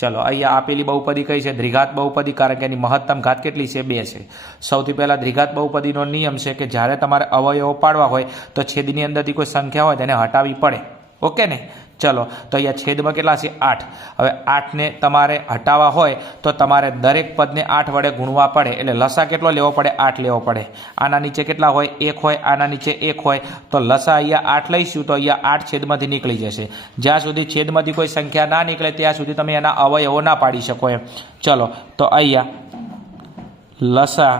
ચલો, અહીંયા આપેલી બહુપદી કઈ છે? દ્વિઘાત બહુપદી, કારણ કે એની મહત્તમ ઘાત કેટલી છે? 2 છે. સૌથી પહેલાં દ્વિઘાત બહુપદીનો નિયમ છે કે જ્યારે તમારે અવયવો પાડવા હોય તો છેદની અંદરથી કોઈ સંખ્યા હોય તેને હટાવવી પડે. ઓકે ને? ચલો, તો અહીંયા છેદમાં કેટલા છે? 8. હવે 8ને તમારે હટાવવા હોય તો તમારે દરેક પદને 8 વડે ગુણવા પડે, એટલે લસા કેટલો લેવો પડે? 8 લેવો પડે. આના નીચે કેટલા હોય? 1 હોય. આના નીચે 1 હોય તો લસા અહીંયા 8 લઈશું તો અહીંયા 8 છેદમાંથી નીકળી જશે. જ્યાં સુધી છેદમાંથી કોઈ સંખ્યા ના નીકળે ત્યાં સુધી તમે એના અવયવો ના પાડી શકો એમ. ચલો, તો અહીંયા લસા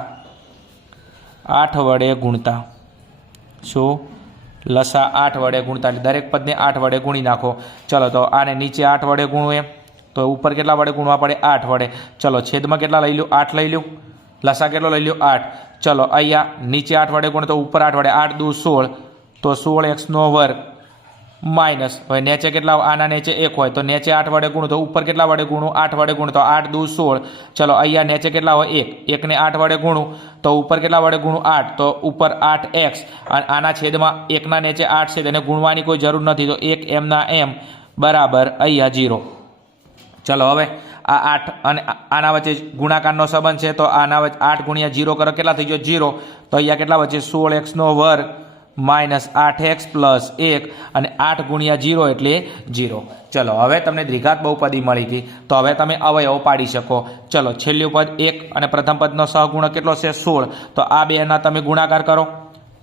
8 વડે ગુણતા શું? લસા 8 વડે ગુણતા, એટલે દરેક પદને 8 વડે ગુણી નાખો. ચલો, તો આને નીચે 8 વડે ગુણવું એમ, તો ઉપર કેટલા વડે ગુણવા પડે? 8 વડે. ચલો, છેદમાં કેટલા લઈ લ્યું? 8 લઈ લ્યું. લસા કેટલો લઈ લ્યો? 8. ચલો, અહીંયા નીચે 8 વડે ગુણ તો ઉપર 8 વડે. 8 દુ 16, તો 16x² માઇનસ. હવે નીચે કેટલા? આના નીચે 1 હોય તો નીચે 8 વડે ગુણું તો ઉપર કેટલા વડે ગુણું? 8 વડે ગુણું તો 8 દુ 16. ચલો, અહીંયા નીચે કેટલા હોય? 1. 1ને 8 વડે ગુણું તો ઉપર કેટલા વડે ગુણું? 8. તો ઉપર 8x, અને આના છેદમાં 1ના નીચે 8 છે તેને ગુણવાની કોઈ જરૂર નથી, તો 1 એમના એમ બરાબર અહીંયા 0. ચલો, હવે આ 8 અને આના વચ્ચે ગુણાકારનો સંબંધ છે તો આના વચ્ચે 8 ગુણ્યા 0 કરો કેટલા થઈ ગયો? 0. તો અહીંયા કેટલા વચ્ચે? 16x² માઇનસ 8x પ્લસ 1, અને 8 ગુણ્યા 0 એટલે 0. ચલો, હવે તમને દ્વિઘાત બહુપદી મળી ગઈ તો હવે તમે અવયવો પાડી શકો. ચલો, છેલ્લું પદ 1 અને પ્રથમ પદનો સહગુણક કેટલો છે? 16. તો આ બેના તમે ગુણાકાર કરો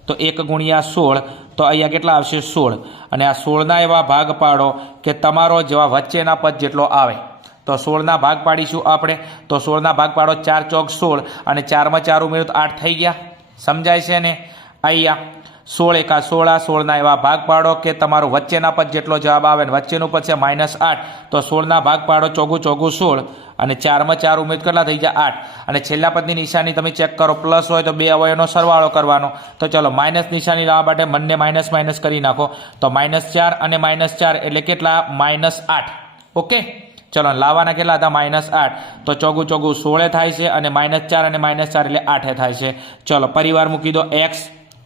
તો 1 ગુણ્યા 16, તો અહીંયા કેટલા આવશે? 16. અને આ 16ના એવા ભાગ પાડો કે તમારો જેવા વચ્ચેના પદ જેટલો આવે. તો 16ના ભાગ પાડીશું આપણે. તો 16ના ભાગ પાડો, 4 ચોક 16, અને 4માં 4 ઉમેરો તો 8 થઈ ગયા. સમજાય છે ને? અહીંયા 16 એકા 16, 16ના એવા ભાગ પાડો કે તમારો વચ્ચેના પદ જેટલો જવાબ આવે, ને વચ્ચેનું પદ છે -8, તો 16ના ભાગ પાડો, ચોગું 16, અને 4માં 4 ઉમેર કેટલા થઈ જાય? 8. અને છેલ્લા પદની નિશાની તમે ચેક કરો, પ્લસ હોય તો બે અવયવનો સરવાળો કરવાનો. તો ચલો, માઇનસ નિશાની લાવવા માટે બંને માઇનસ માઇનસ કરી નાખો. તો -4 અને -4 એટલે કેટલા? -8. ઓકે, ચલો, લાવવાના કેટલા હતા? -8. તો ચોગું 16 થાય છે, અને -4 અને -4 એટલે 8 થાય છે. ચલો, પરિવાર મૂકી દો.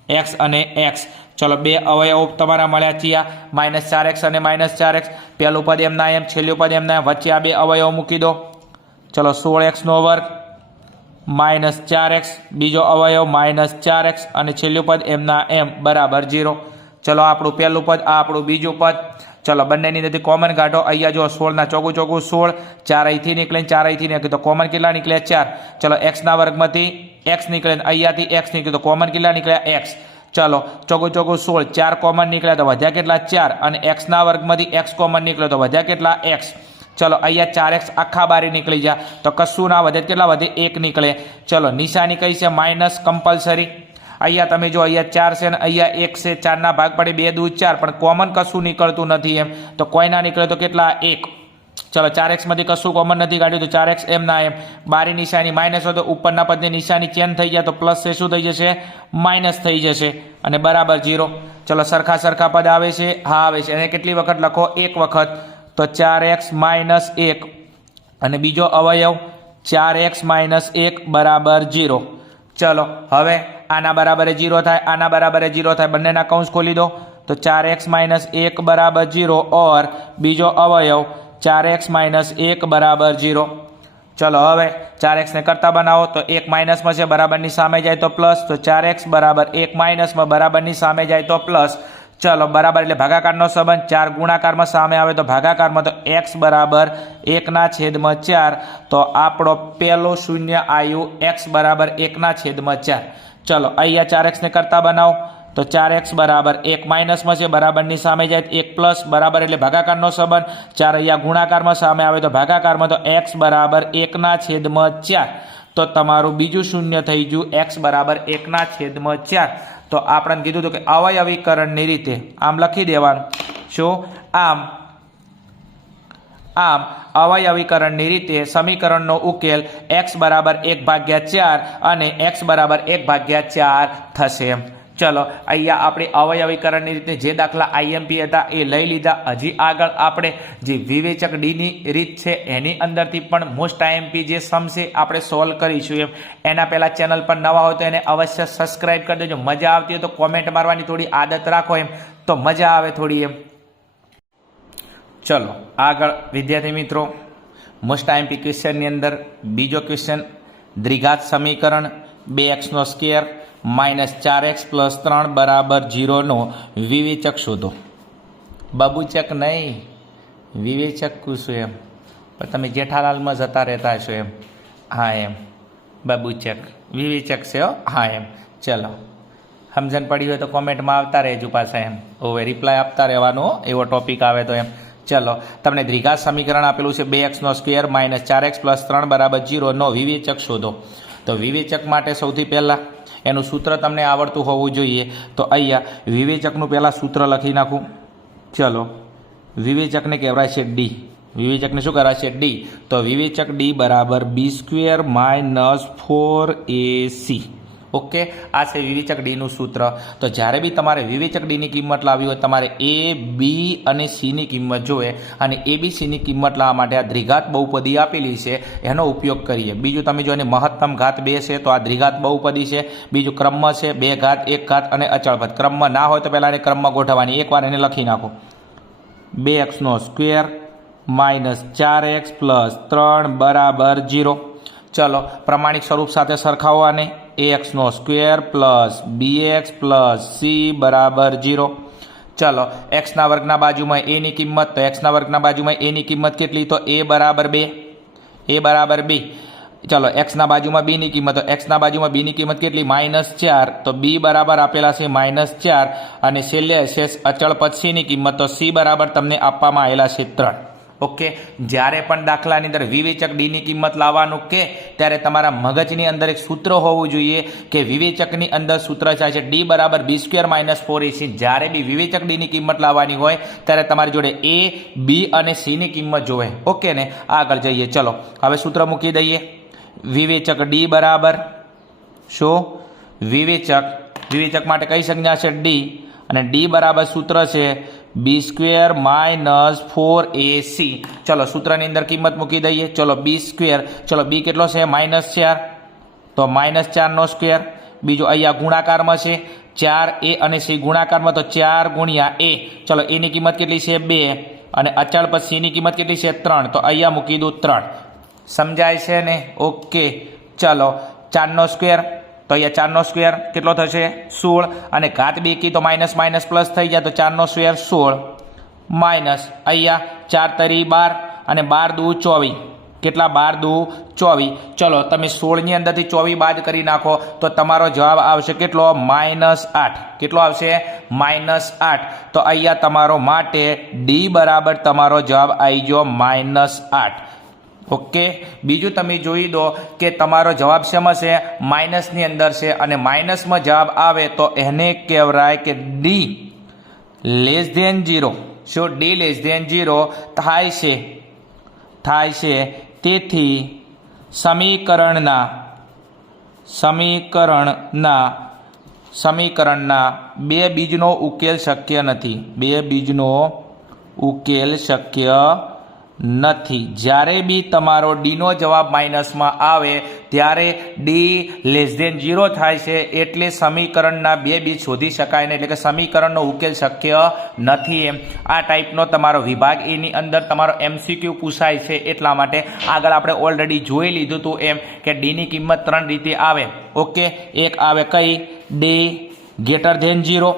x અને x. ચલો, બે અવયવો તમારા મળ્યા ચિયા? -4x અને -4x. પહેલું પદ એમના એમ, છેલ્લું પદ એમના એમ, વચ્ચે આ બે અવયવો મૂકી દો. ચલો, 16x² -4x, બીજો અવયવ -4x, અને છેલ્લું પદ એમના એમ બરાબર 0. ચલો, આપણું પહેલું પદ, આ આપણું બીજું પદ. ચલો, બંનેની અંદરથી કોમન કાઢો. અહીંયા જો 16ના ચોગું 16, 4 અહીંથી નીકળે, 4 અહીંથી નીકળે, તો કોમન કેટલા નીકળ્યા? 4. ચલો, x ના વર્ગમાંથી x નીકળે, અહીંયાથી x નીકળે, તો કોમન કેટલા નીકળ્યા? x. ચલો, ચોગું 16, 4 કોમન નીકળ્યા તો વધ્યા કેટલા? 4. અને x ના વર્ગમાંથી x કોમન નીકળ્યો તો વધ્યા કેટલા? x. ચલો, અહીંયા 4x આખા બારી નીકળી જાય તો કશું ના વધે. કેટલા વધે? 1 નીકળે. ચલો, નિશાની કઈ છે? Minus compulsory. અહીંયા તમે જો, અહીંયા 4 છે ને અહીંયા 1 છે. 4ના ભાગ પડે 2 દુ 4, પણ કોમન કશું નીકળતું નથી એમ, તો કોઈ ના નીકળે તો કેટલા? 1. ચલો, 4x માંથી કશું કોમન નથી કાઢ્યું તો 4x એમના એમ. બારી નિશાની માઇનસ હોય તો ઉપરના પદની નિશાની ચેન્જ થઈ જાય તો પ્લસ છે શું થઈ જશે? માઇનસ થઈ જશે, અને બરાબર 0. ચલો, સરખા પદ આવે છે? હા આવે છે. એને કેટલી વખત લખો? 1 વખત. તો 4x - 1, અને બીજો અવયવ 4x - 1 બરાબર 0. ચલો, હવે આના બરાબર 0 થાય, આના બરાબર 0 થાય, બંનેના કૌંસ ખોલી દો. તો 4x - 1 બરાબર 0, ઓર બીજો અવયવ 4x - 1 બરાબર 0. ચલો, હવે 4x ને કરતા બનાવો તો 1 માઇનસમાં છે, બરાબરની સામે જાય તો પ્લસ. તો 4x બરાબર 1 માઇનસમાં, બરાબરની સામે જાય તો પ્લસ. ચલો, બરાબર એટલે ભાગાકારનો સંબંધ. 4 ગુણાકારમાં સામે આવે તો ભાગાકારમાં, તો x બરાબર 1/4. તો આપણો પહેલો શૂન્ય આવ્યું x બરાબર 1/4. ચલો, અહીંયા 4x ને કરતા બનાવો તો 4x બરાબર 1 માઇનસમાં છે, બરાબરની સામે જાય 1 પ્લસ, બરાબર એટલે ભાગાકારનો સંબંધ. 4 અહીંયા ગુણાકારમાં સામે આવે તો ભાગાકારમાં, તો x બરાબર 1/4. તો તમારું બીજું શૂન્ય થઈ ગયું x બરાબર 1/4. તો આપણને કીધું હતું કે અવયવીકરણની રીતે આમ લખી દેવાનું શું આમ અવયવીકરણની રીતે સમીકરણનો ઉકેલ x બરાબર 1/4 અને x બરાબર 1/4 થશે. ચલો અહીંયા આપણે અવયવીકરણની રીતે જે દાખલા IMP હતા એ લઈ લીધા. હજી આગળ આપણે જે વિવેચક ડીની રીત છે એની અંદરથી પણ મોસ્ટ IMP જે સમ છે આપણે સોલ્વ કરીશું. એમ એના પહેલાં ચેનલ પર નવા હોય તો એને અવશ્ય સબસ્ક્રાઈબ કરી દેજો. મજા આવતી હોય તો કોમેન્ટ મારવાની થોડી આદત રાખો, એમ તો મજા આવે થોડી. એમ ચલો આગળ વિદ્યાર્થી મિત્રો, મોસ્ટ IMP ક્વેશ્ચનની અંદર બીજો ક્વેશ્ચન, દ્વિઘાત સમીકરણ 2x² -4x + 3 = 0 નો વિવેચક શોધો. બબુચક નહીં, વિવેચક પૂછું એમ. પણ તમે જેઠાલાલમાં જતા રહેતા હશો એમ. હા એમ બબુચક વિવેચક છે હો. હા એમ ચલો સમજણ પડી હોય તો કોમેન્ટમાં આવતા રહેજો પાછા. એમ હવે રિપ્લાય આપતા રહેવાનો એવો ટોપિક આવે તો. એમ ચલો તમને દ્વિઘાત સમીકરણ આપેલું છે 2x² -4x + 3 = 0 નો વિવેચક શોધો. તો વિવેચક માટે સૌથી પહેલાં એનું સૂત્ર તમને આવડતું હોવું જોઈએ. તો અહીંયા વિવેચકનું પહેલાં સૂત્ર લખી નાખું. ચલો વિવેચકને કહેવાય છે ડી. વિવેચકને શું કહેવાય છે? ડી. તો વિવેચક ડી બરાબર b² - 4ac. ઓકે, આ છે વિવેચક ડીનું સૂત્ર. તો જ્યારે બી તમારે વિવેચક ડીની કિંમત લાવવી હોય, તમારે એ, બી અને સીની કિંમત જોઈએ. અને એ બી સીની કિંમત લાવવા માટે આ દ્વિઘાત બહુપદી આપેલી છે એનો ઉપયોગ કરીએ. બીજું તમે જો એની મહત્તમ ઘાત 2 છે તો આ દ્વિઘાત બહુપદી છે. બીજું ક્રમમાં છે 2 ઘાત 1 ઘાત અને અચળ પદ. ક્રમમાં ના હોય તો પહેલાં એને ક્રમમાં ગોઠવવાની. એકવાર એને લખી નાખો 2x² -4x + 3 = 0. ચલો પ્રમાણિક સ્વરૂપ સાથે સરખાવવાને ax² + bx + c = 0. ચલો એક્સના વર્ગના બાજુમાં એની કિંમત, તો એક્સના વર્ગના બાજુમાં એની કિંમત કેટલી? તો a બરાબર 2. a બરાબર 2. ચલો એક્સના બાજુમાં બીની કિંમત, તો એક્સના બાજુમાં બીની કિંમત કેટલી? -4. તો b બરાબર આપેલા છે -4. અને છેલ્લે છે અચળ પદ સીની કિંમત, તો c બરાબર તમને આપવામાં આવેલા છે 3. ઓકે, જ્યારે પણ દાખલાની અંદર વિવેચક ડીની કિંમત લાવવાનું કે ત્યારે તમારા મગજની અંદર એક સૂત્ર હોવું જોઈએ કે વિવેચકની અંદર સૂત્ર છે ડી બરાબર b² - 4ac. જ્યારે બી વિવેચક ડીની કિંમત લાવવાની હોય ત્યારે તમારી જોડે એ, બી અને સીની કિંમત જોવે. ઓકે ને, આગળ જઈએ. ચલો હવે સૂત્ર મૂકી દઈએ. વિવેચક ડી બરાબર શું? વિવેચક માટે કઈ સંજ્ઞા છે? ડી. અને ડી બરાબર સૂત્ર છે b² - 4ac. ચલો સૂત્રની અંદર કિંમત મૂકી દઈએ. ચલો b², ચલો b કેટલો છે? -4. તો -4² બીજો અહીંયા ગુણાકારમાં છે 4a અને c ગુણાકારમાં, તો 4 × a. ચલો એની કિંમત કેટલી છે? 2. અને અચળ પદ સીની કિંમત કેટલી છે? 3. તો અહીંયા મૂકી દઉં 3. સમજાય છે ને? ઓકે, ચલો 4² તો અહીંયા 4² કેટલો થશે? 16. અને ઘાત 2 કી તો માઇનસ પ્લસ થઈ જાય, તો 4² 16 માઇનસ અહીંયા 4 તરી 12 અને 12 દુ 24. કેટલા? 12 દુ 24. ચલો તમે 16ની અંદરથી 24 બાદ કરી નાખો તો તમારો જવાબ આવશે કેટલો? -8. કેટલો આવશે? -8. તો અહીંયા તમારો માટે ડી બરાબર તમારો જવાબ આવી ગયો -8. ઓકે, બીજું તમે જોઈ દો કે તમારો જવાબ શેમાં છે? માઇનસની અંદર છે. અને માઇનસમાં જવાબ આવે તો એને કહેવાય કે ડી <0. શું? ડી <0 થાય છે. તેથી સમીકરણના બે બીજનો ઉકેલ શક્ય નથી. જ્યારે બી તમારો ડીનો જવાબ માઇનસમાં આવે ત્યારે ડી <0 થાય છે. એટલે સમીકરણના બે બીજ શોધી શકાય નહીં, એટલે કે સમીકરણનો ઉકેલ શક્ય નથી. એમ આ ટાઈપનો તમારો વિભાગ એની અંદર તમારો MCQ પૂછાય છે. એટલા માટે આગળ આપણે ઓલરેડી જોઈ લીધું હતું એમ કે ડીની કિંમત 3 રીતે આવે. ઓકે, એક આવે કઈ? ડી <0.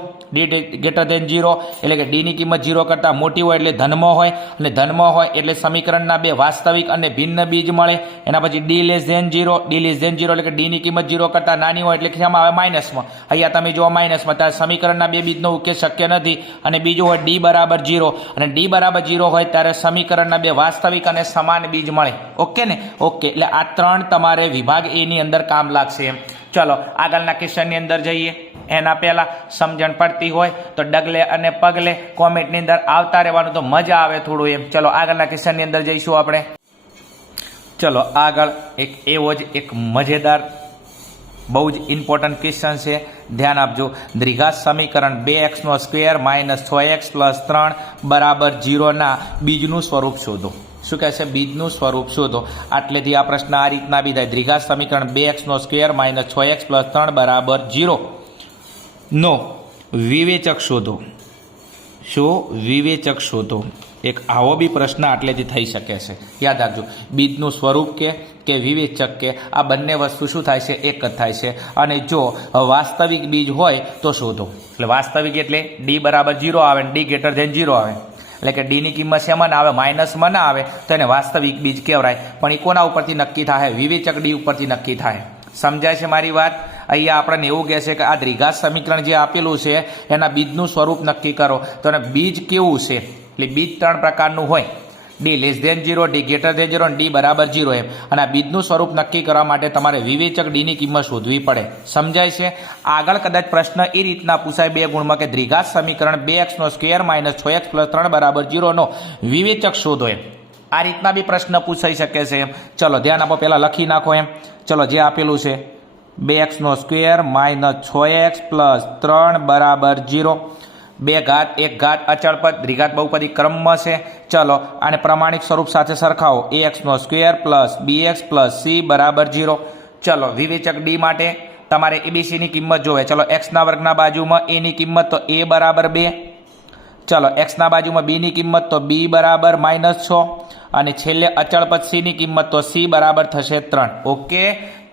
એટલે કે ડીની કિંમત 0 કરતાં મોટી હોય એટલે ધનમાં હોય, અને ધનમાં હોય એટલે સમીકરણના બે વાસ્તવિક અને ભિન્ન બીજ મળે. એના પછી ડી <0 એટલે કે ડીની કિંમત 0 કરતાં નાની હોય એટલે શેમાં આવે? માઇનસમાં. અહીંયા તમે જો માઇનસમાં, ત્યારે સમીકરણના બે બીજનો ઉકેલ શક્ય નથી. અને બીજું હોય ડી બરાબર 0, અને ડી બરાબર 0 હોય ત્યારે સમીકરણના બે વાસ્તવિક અને સમાન બીજ મળે. ઓકે ને? ઓકે, એટલે આ 3 તમારે વિભાગ એ ની અંદર કામ લાગશે. એમ ચલો આગળના ક્વેશ્ચનની અંદર જઈએ. એના પહેલાં સમજણ પડતી હોય તો ડગલે અને પગલે કોમેન્ટની અંદર આવતા રહેવાનું, તો મજા આવે થોડું એમ. ચલો આગળના ક્વેશ્ચનની અંદર જઈશું આપણે. ચલો આગળ એક એવો જ એક મજેદાર બહુ જ ઇમ્પોર્ટન્ટ ક્વેશ્ચન છે, ધ્યાન આપજો. દ્વિઘાત સમીકરણ 2x² - 6x + 3 = 0 ના બીજનું સ્વરૂપ શોધો. શું કહે છે? બીજનું સ્વરૂપ શોધો. આટલેથી આ પ્રશ્ન આ રીતના બી થાય. દ્વિઘાત સમીકરણ 2x² - 6x + 3 = 0 નો વિવેચક શોધો. શું? વિવેચક શોધો. એક આવો બી પ્રશ્ન આટલેથી થઈ શકે છે. યાદ રાખજો, બીજનું સ્વરૂપ કે વિવેચક કે આ બંને વસ્તુ શું થાય છે? એક જ થાય છે. અને જો વાસ્તવિક બીજ હોય તો શોધો. એટલે વાસ્તવિક એટલે d = 0 આવે ને d > 0 આવે. એટલે કે ડીની કિંમત શેમાં ના આવે? માઇનસમાં ના આવે, તો એને વાસ્તવિક બીજ કહેવાય. પણ એ કોના ઉપરથી નક્કી થાય? વિવેચક ડી ઉપરથી નક્કી થાય. સમજાય છે મારી વાત? અહીંયા આપણને એવું કહેશે કે આ દ્વિઘાત સમીકરણ જે આપેલું છે એના બીજનું સ્વરૂપ નક્કી કરો. તો એને બીજ કેવું છે? એટલે બીજ 3 પ્રકારનું હોય. d <0, d <0 અને d = 0 એમ. અને આ બીજનું સ્વરૂપ નક્કી કરવા માટે તમારે વિવેચક ડીની કિંમત શોધવી પડે. સમજાય છે? આગળ કદાચ પ્રશ્ન એ રીતના પૂછાય 2 ગુણમાં કે દ્વિઘાત સમીકરણ 2x² - 6x + 3 = 0 નો વિવેચક શોધો એમ. આ રીતના બી પ્રશ્ન પૂછાઈ શકે છે એમ. ચલો ધ્યાન આપો, પહેલાં લખી નાખો એમ. ચલો જે આપેલું છે 2x² - 6x + 3 = 0. 2 ઘાત 1 ઘાત અચળ પદ દ્વિઘાત બહુપદી ક્રમમાં છે. ચલો આને પ્રમાણિક સ્વરૂપ સાથે સરખાવો. ax² + bx + c = 0. ચલો વિવેચક ડી માટે તમારે એબીસીની કિંમત જોવે. ચલો એક્સના વર્ગના બાજુમાં a ની કિંમત તો a = 2. ચલો એક્સના બાજુમાં b ની કિંમત તો b = -6. અને છેલ્લે અચળ પદ c ની કિંમત તો c બરાબર થશે 3. ઓકે.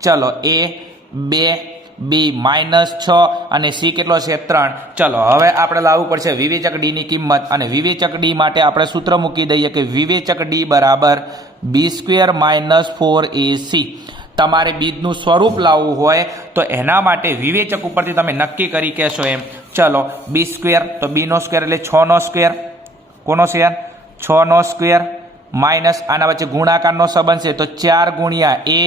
ચલો a 2, b -6 અને c કેટલો છે? 3. ચલો હવે આપણે લાવવું પડશે વિવેચક ડી ની કિંમત. અને વિવેચક ડી માટે આપણે સૂત્ર મૂકી દઈએ કે વિવેચક ડી બરાબર b² - 4ac. તમારે બીજનું સ્વરૂપ લાવવું હોય તો એના માટે વિવેચક ઉપરથી તમે નક્કી કરી કહેશો એમ. ચલો b² તો b² એટલે 6² કોનો છે? 6² માઇનસ આના વચ્ચે ગુણાકારનો સંબંધ છે તો 4 ગુણ્યા a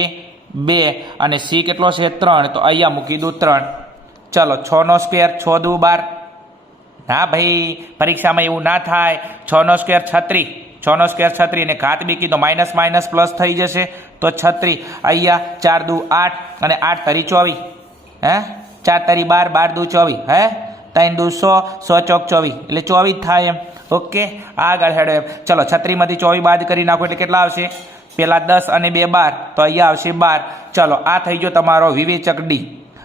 2 અને c કેટલો છે? 3. તો અહીંયા મૂકી દઉં 3. ચલો 6² 6 દુ 12. ના ભાઈ, પરીક્ષામાં એવું ના થાય. 6² 36. 6² 36 અને ઘાત બીકી તો માઇનસ માઇનસ પ્લસ થઈ જશે તો 36. અહીંયા 4 દુ 8 અને 8 તરી 24. હે 4 તરી 12, 12 દુ 24. હે 3 દુ 100, 100 ચોક 24 એટલે 24 થાય એમ. ઓકે. આગળ હેડો એમ. ચલો 36માંથી 24 બાદ કરી નાખો એટલે કેટલા આવશે? પેલા 10 અને 2 12 તો અહીંયા આવશે 12. ચલો આ થઈ ગયો તમારો વિવેચક ડી.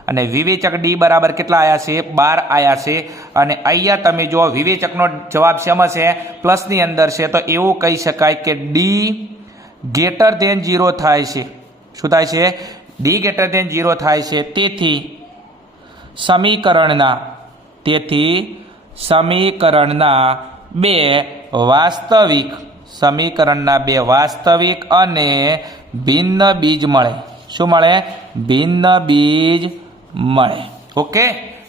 અને વિવેચક ડી બરાબર કેટલા આવ્યા છે? 12 આવ્યા છે. અને અહીંયા તમે જો વિવેચકનો જવાબ શેમાં છે? પ્લસની અંદર છે. તો એવું કહી શકાય કે ડી > 0 થાય છે. શું થાય છે? ડી > 0 થાય છે. તેથી સમીકરણના બે વાસ્તવિક અને ભિન્ન બીજ મળે. શું મળે? ભિન્ન બીજ મળે. ઓકે.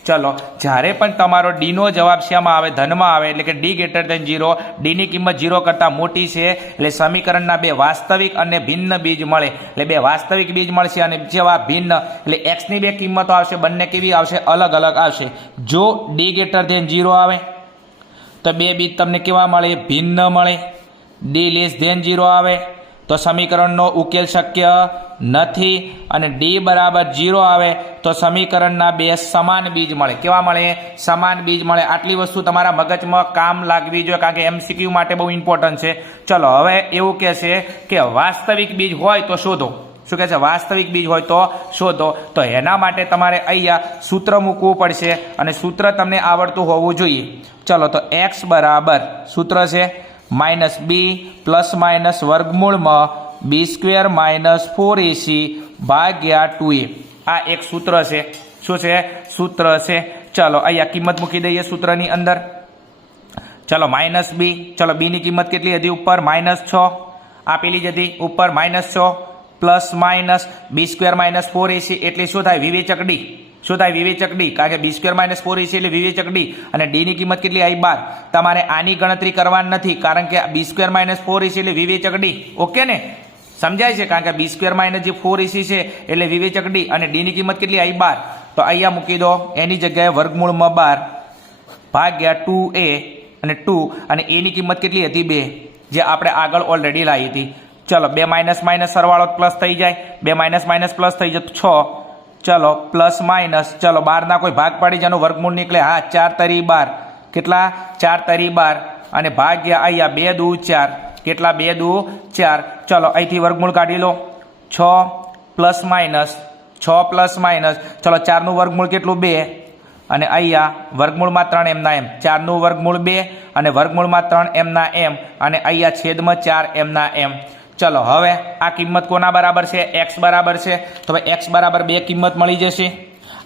ચલો જ્યારે પણ તમારો ડીનો જવાબ શેમાં આવે? ધનમાં આવે. એટલે કે ડી > 0, ડીની કિંમત 0 કરતાં મોટી છે. એટલે સમીકરણના બે વાસ્તવિક અને ભિન્ન બીજ મળે. એટલે બે વાસ્તવિક બીજ મળશે અને જેવા ભિન્ન એટલે એક્સની બે કિંમતો આવશે. બંને કેવી આવશે? અલગ અલગ આવશે. જો ડી > 0 આવે તો બે બીજ તમને કેવા મળે? ભિન્ન મળે. ડી < 0 આવે તો સમીકરણનો ઉકેલ શક્ય નથી. અને ડી બરાબર 0 આવે તો સમીકરણના બે સમાન બીજ મળે. કેવા મળે? સમાન બીજ મળે. આટલી વસ્તુ તમારા મગજમાં કામ લાગવી જોઈએ, કારણ કે MCQ માટે બહુ ઇમ્પોર્ટન્ટ છે. ચલો હવે એવું કહેશે કે વાસ્તવિક બીજ હોય તો શોધો. શું કહે છે? વાસ્તવિક બીજ હોય તો શોધો. તો એના માટે તમારે અહીંયા સૂત્ર મૂકવું પડશે અને સૂત્ર તમને આવડતું હોવું જોઈએ. ચલો તો x બરાબર સૂત્ર છે -b ± વર્ગમૂળમાં b² - 4ac ભાગ્યા 2a. આ એક સૂત્ર છે. શું છે? સૂત્ર છે. ચલો અહીંયા કિંમત મૂકી દઈએ સૂત્રની અંદર. ચલો -b. ચલો b ની કિંમત કેટલી હતી? ઉપર -6 આપેલી જ હતી. ઉપર -6 પ્લસ માઇનસ b² - 4ac એટલે શું થાય? વિવેચક ડી. શું થાય? વિવેચક ડી. કારણ કે b² - 4ac એટલે વિવેચક ડી. અને ડી ની કિંમત કેટલી આવી? 12. તમારે આની ગણતરી કરવાની નથી, કારણ કે b² - 4ac એટલે વિવેચક ડી. ઓકે ને? સમજાય છે? કારણ કે બી સ્ક્વેર માઇનસ જે 4ac છે એટલે વિવેચક ડી અને ડી ની કિંમત કેટલી આવી 12. તો અહીંયા મૂકી દો, એની જગ્યાએ વર્ગમૂળમાં 12 ભાગ્યા 2a અને 2 અને a ની કિંમત કેટલી હતી 2, જે આપણે આગળ ઓલરેડી લાવી હતી. ચલો 2 માઇનસ માઇનસ સરવાળો પ્લસ થઈ જાય, 2 માઇનસ માઇનસ પ્લસ થઈ જાય 6. ચલો પ્લસ માઇનસ, ચલો 12 ના કોઈ ભાગ પાડી જેનું વર્ગમૂળ નીકળે. હા, 4 તરી 12. કેટલા? 4 તરી 12 અને ભાગ્યા અહીંયા 2 દુ 4. કેટલા? 2 દુ 4. ચલો અહીંથી વર્ગમૂળ કાઢી લો. 6 પ્લસ માઇનસ 6 પ્લસ માઇનસ, ચલો 4 નું વર્ગમૂળ કેટલું? 2 અને અહીંયા વર્ગમૂળમાં 3 એમના એમ. 4 નું વર્ગમૂળ 2 અને વર્ગમૂળમાં 3 એમના એમ અને અહીંયા છેદમાં 4 એમના એમ. ચલો હવે આ કિંમત કોના બરાબર છે? x બરાબર છે. તો ભાઈ x બરાબર 2 કિંમત મળી જશે.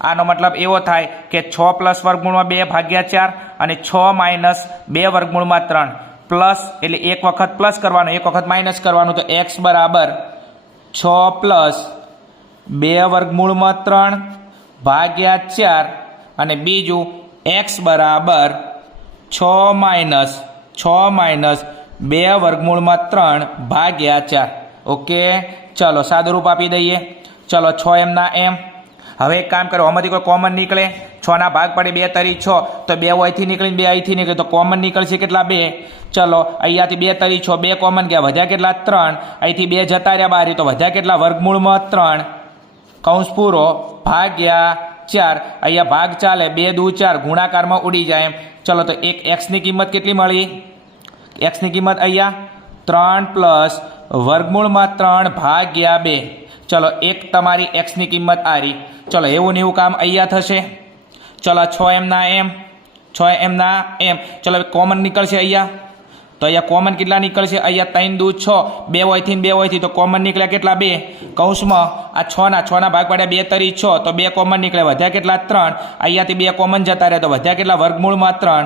આનો મતલબ એવો થાય કે 6 પ્લસ વર્ગમૂળમાં 2 ભાગ્યા 4 અને 6 માઇનસ 2 વર્ગમૂળમાં 3 પ્લસ એટલે એક વખત પ્લસ કરવાનું, એક વખત માઇનસ કરવાનું. તો x બરાબર 6 પ્લસ 2 વર્ગમૂળમાં 3 ભાગ્યા 4 અને બીજું x બરાબર 6 માઇનસ 2 વર્ગમૂળમાં 3 ભાગ્યા 4. ઓકે, ચલો સાદુરૂપ આપી દઈએ. ચલો 6 એમના એમ. હવે એક કામ કરો, આમાંથી કોઈ કોમન નીકળે. 6 ના ભાગ પડે 2 તરી 6, તો 2 અહીંથી નીકળીને 2 અહીંથી નીકળે તો કોમન નીકળશે કેટલા? 2. ચલો અહીંયાથી 2 તરી 6, 2 કોમન ગયા, વધ્યા કેટલા? 3. અહીંથી 2 જતા રહ્યા બહાર, તો વધ્યા કેટલા? વર્ગમૂળમાં 3 કૌંસ પૂરો ભાગ્યા 4. અહીંયા ભાગ ચાલે, 2 દુ 4 ગુણાકારમાં ઉડી જાય એમ. ચલો તો એક x ની કિંમત કેટલી મળી? x ની કિંમત અહીંયા 3 પ્લસ વર્ગમૂળમાં 3 ભાગ્યા 2. ચલો એક તમારી x ની કિંમત આ રહી. ચલો એવું ને એવું કામ અહીંયા થશે. ચલો 6 એમના એમ, 6 એમના એમ. ચલો કોમન નીકળશે અહીંયા, તો અહીંયા કોમન કેટલા નીકળશે? અહીંયા 3 દુ 6, 2 હોયથી ને 2 હોયથી, તો કોમન નીકળ્યા કેટલા? 2. કૌંસમાં આ 6 ના ભાગ પડ્યા 2 તરી 6, તો 2 કોમન નીકળ્યા, વધ્યા કેટલા? 3. અહીંયાથી 2 કોમન જતા રહ્યા તો વધ્યા કેટલા? વર્ગમૂળમાં 3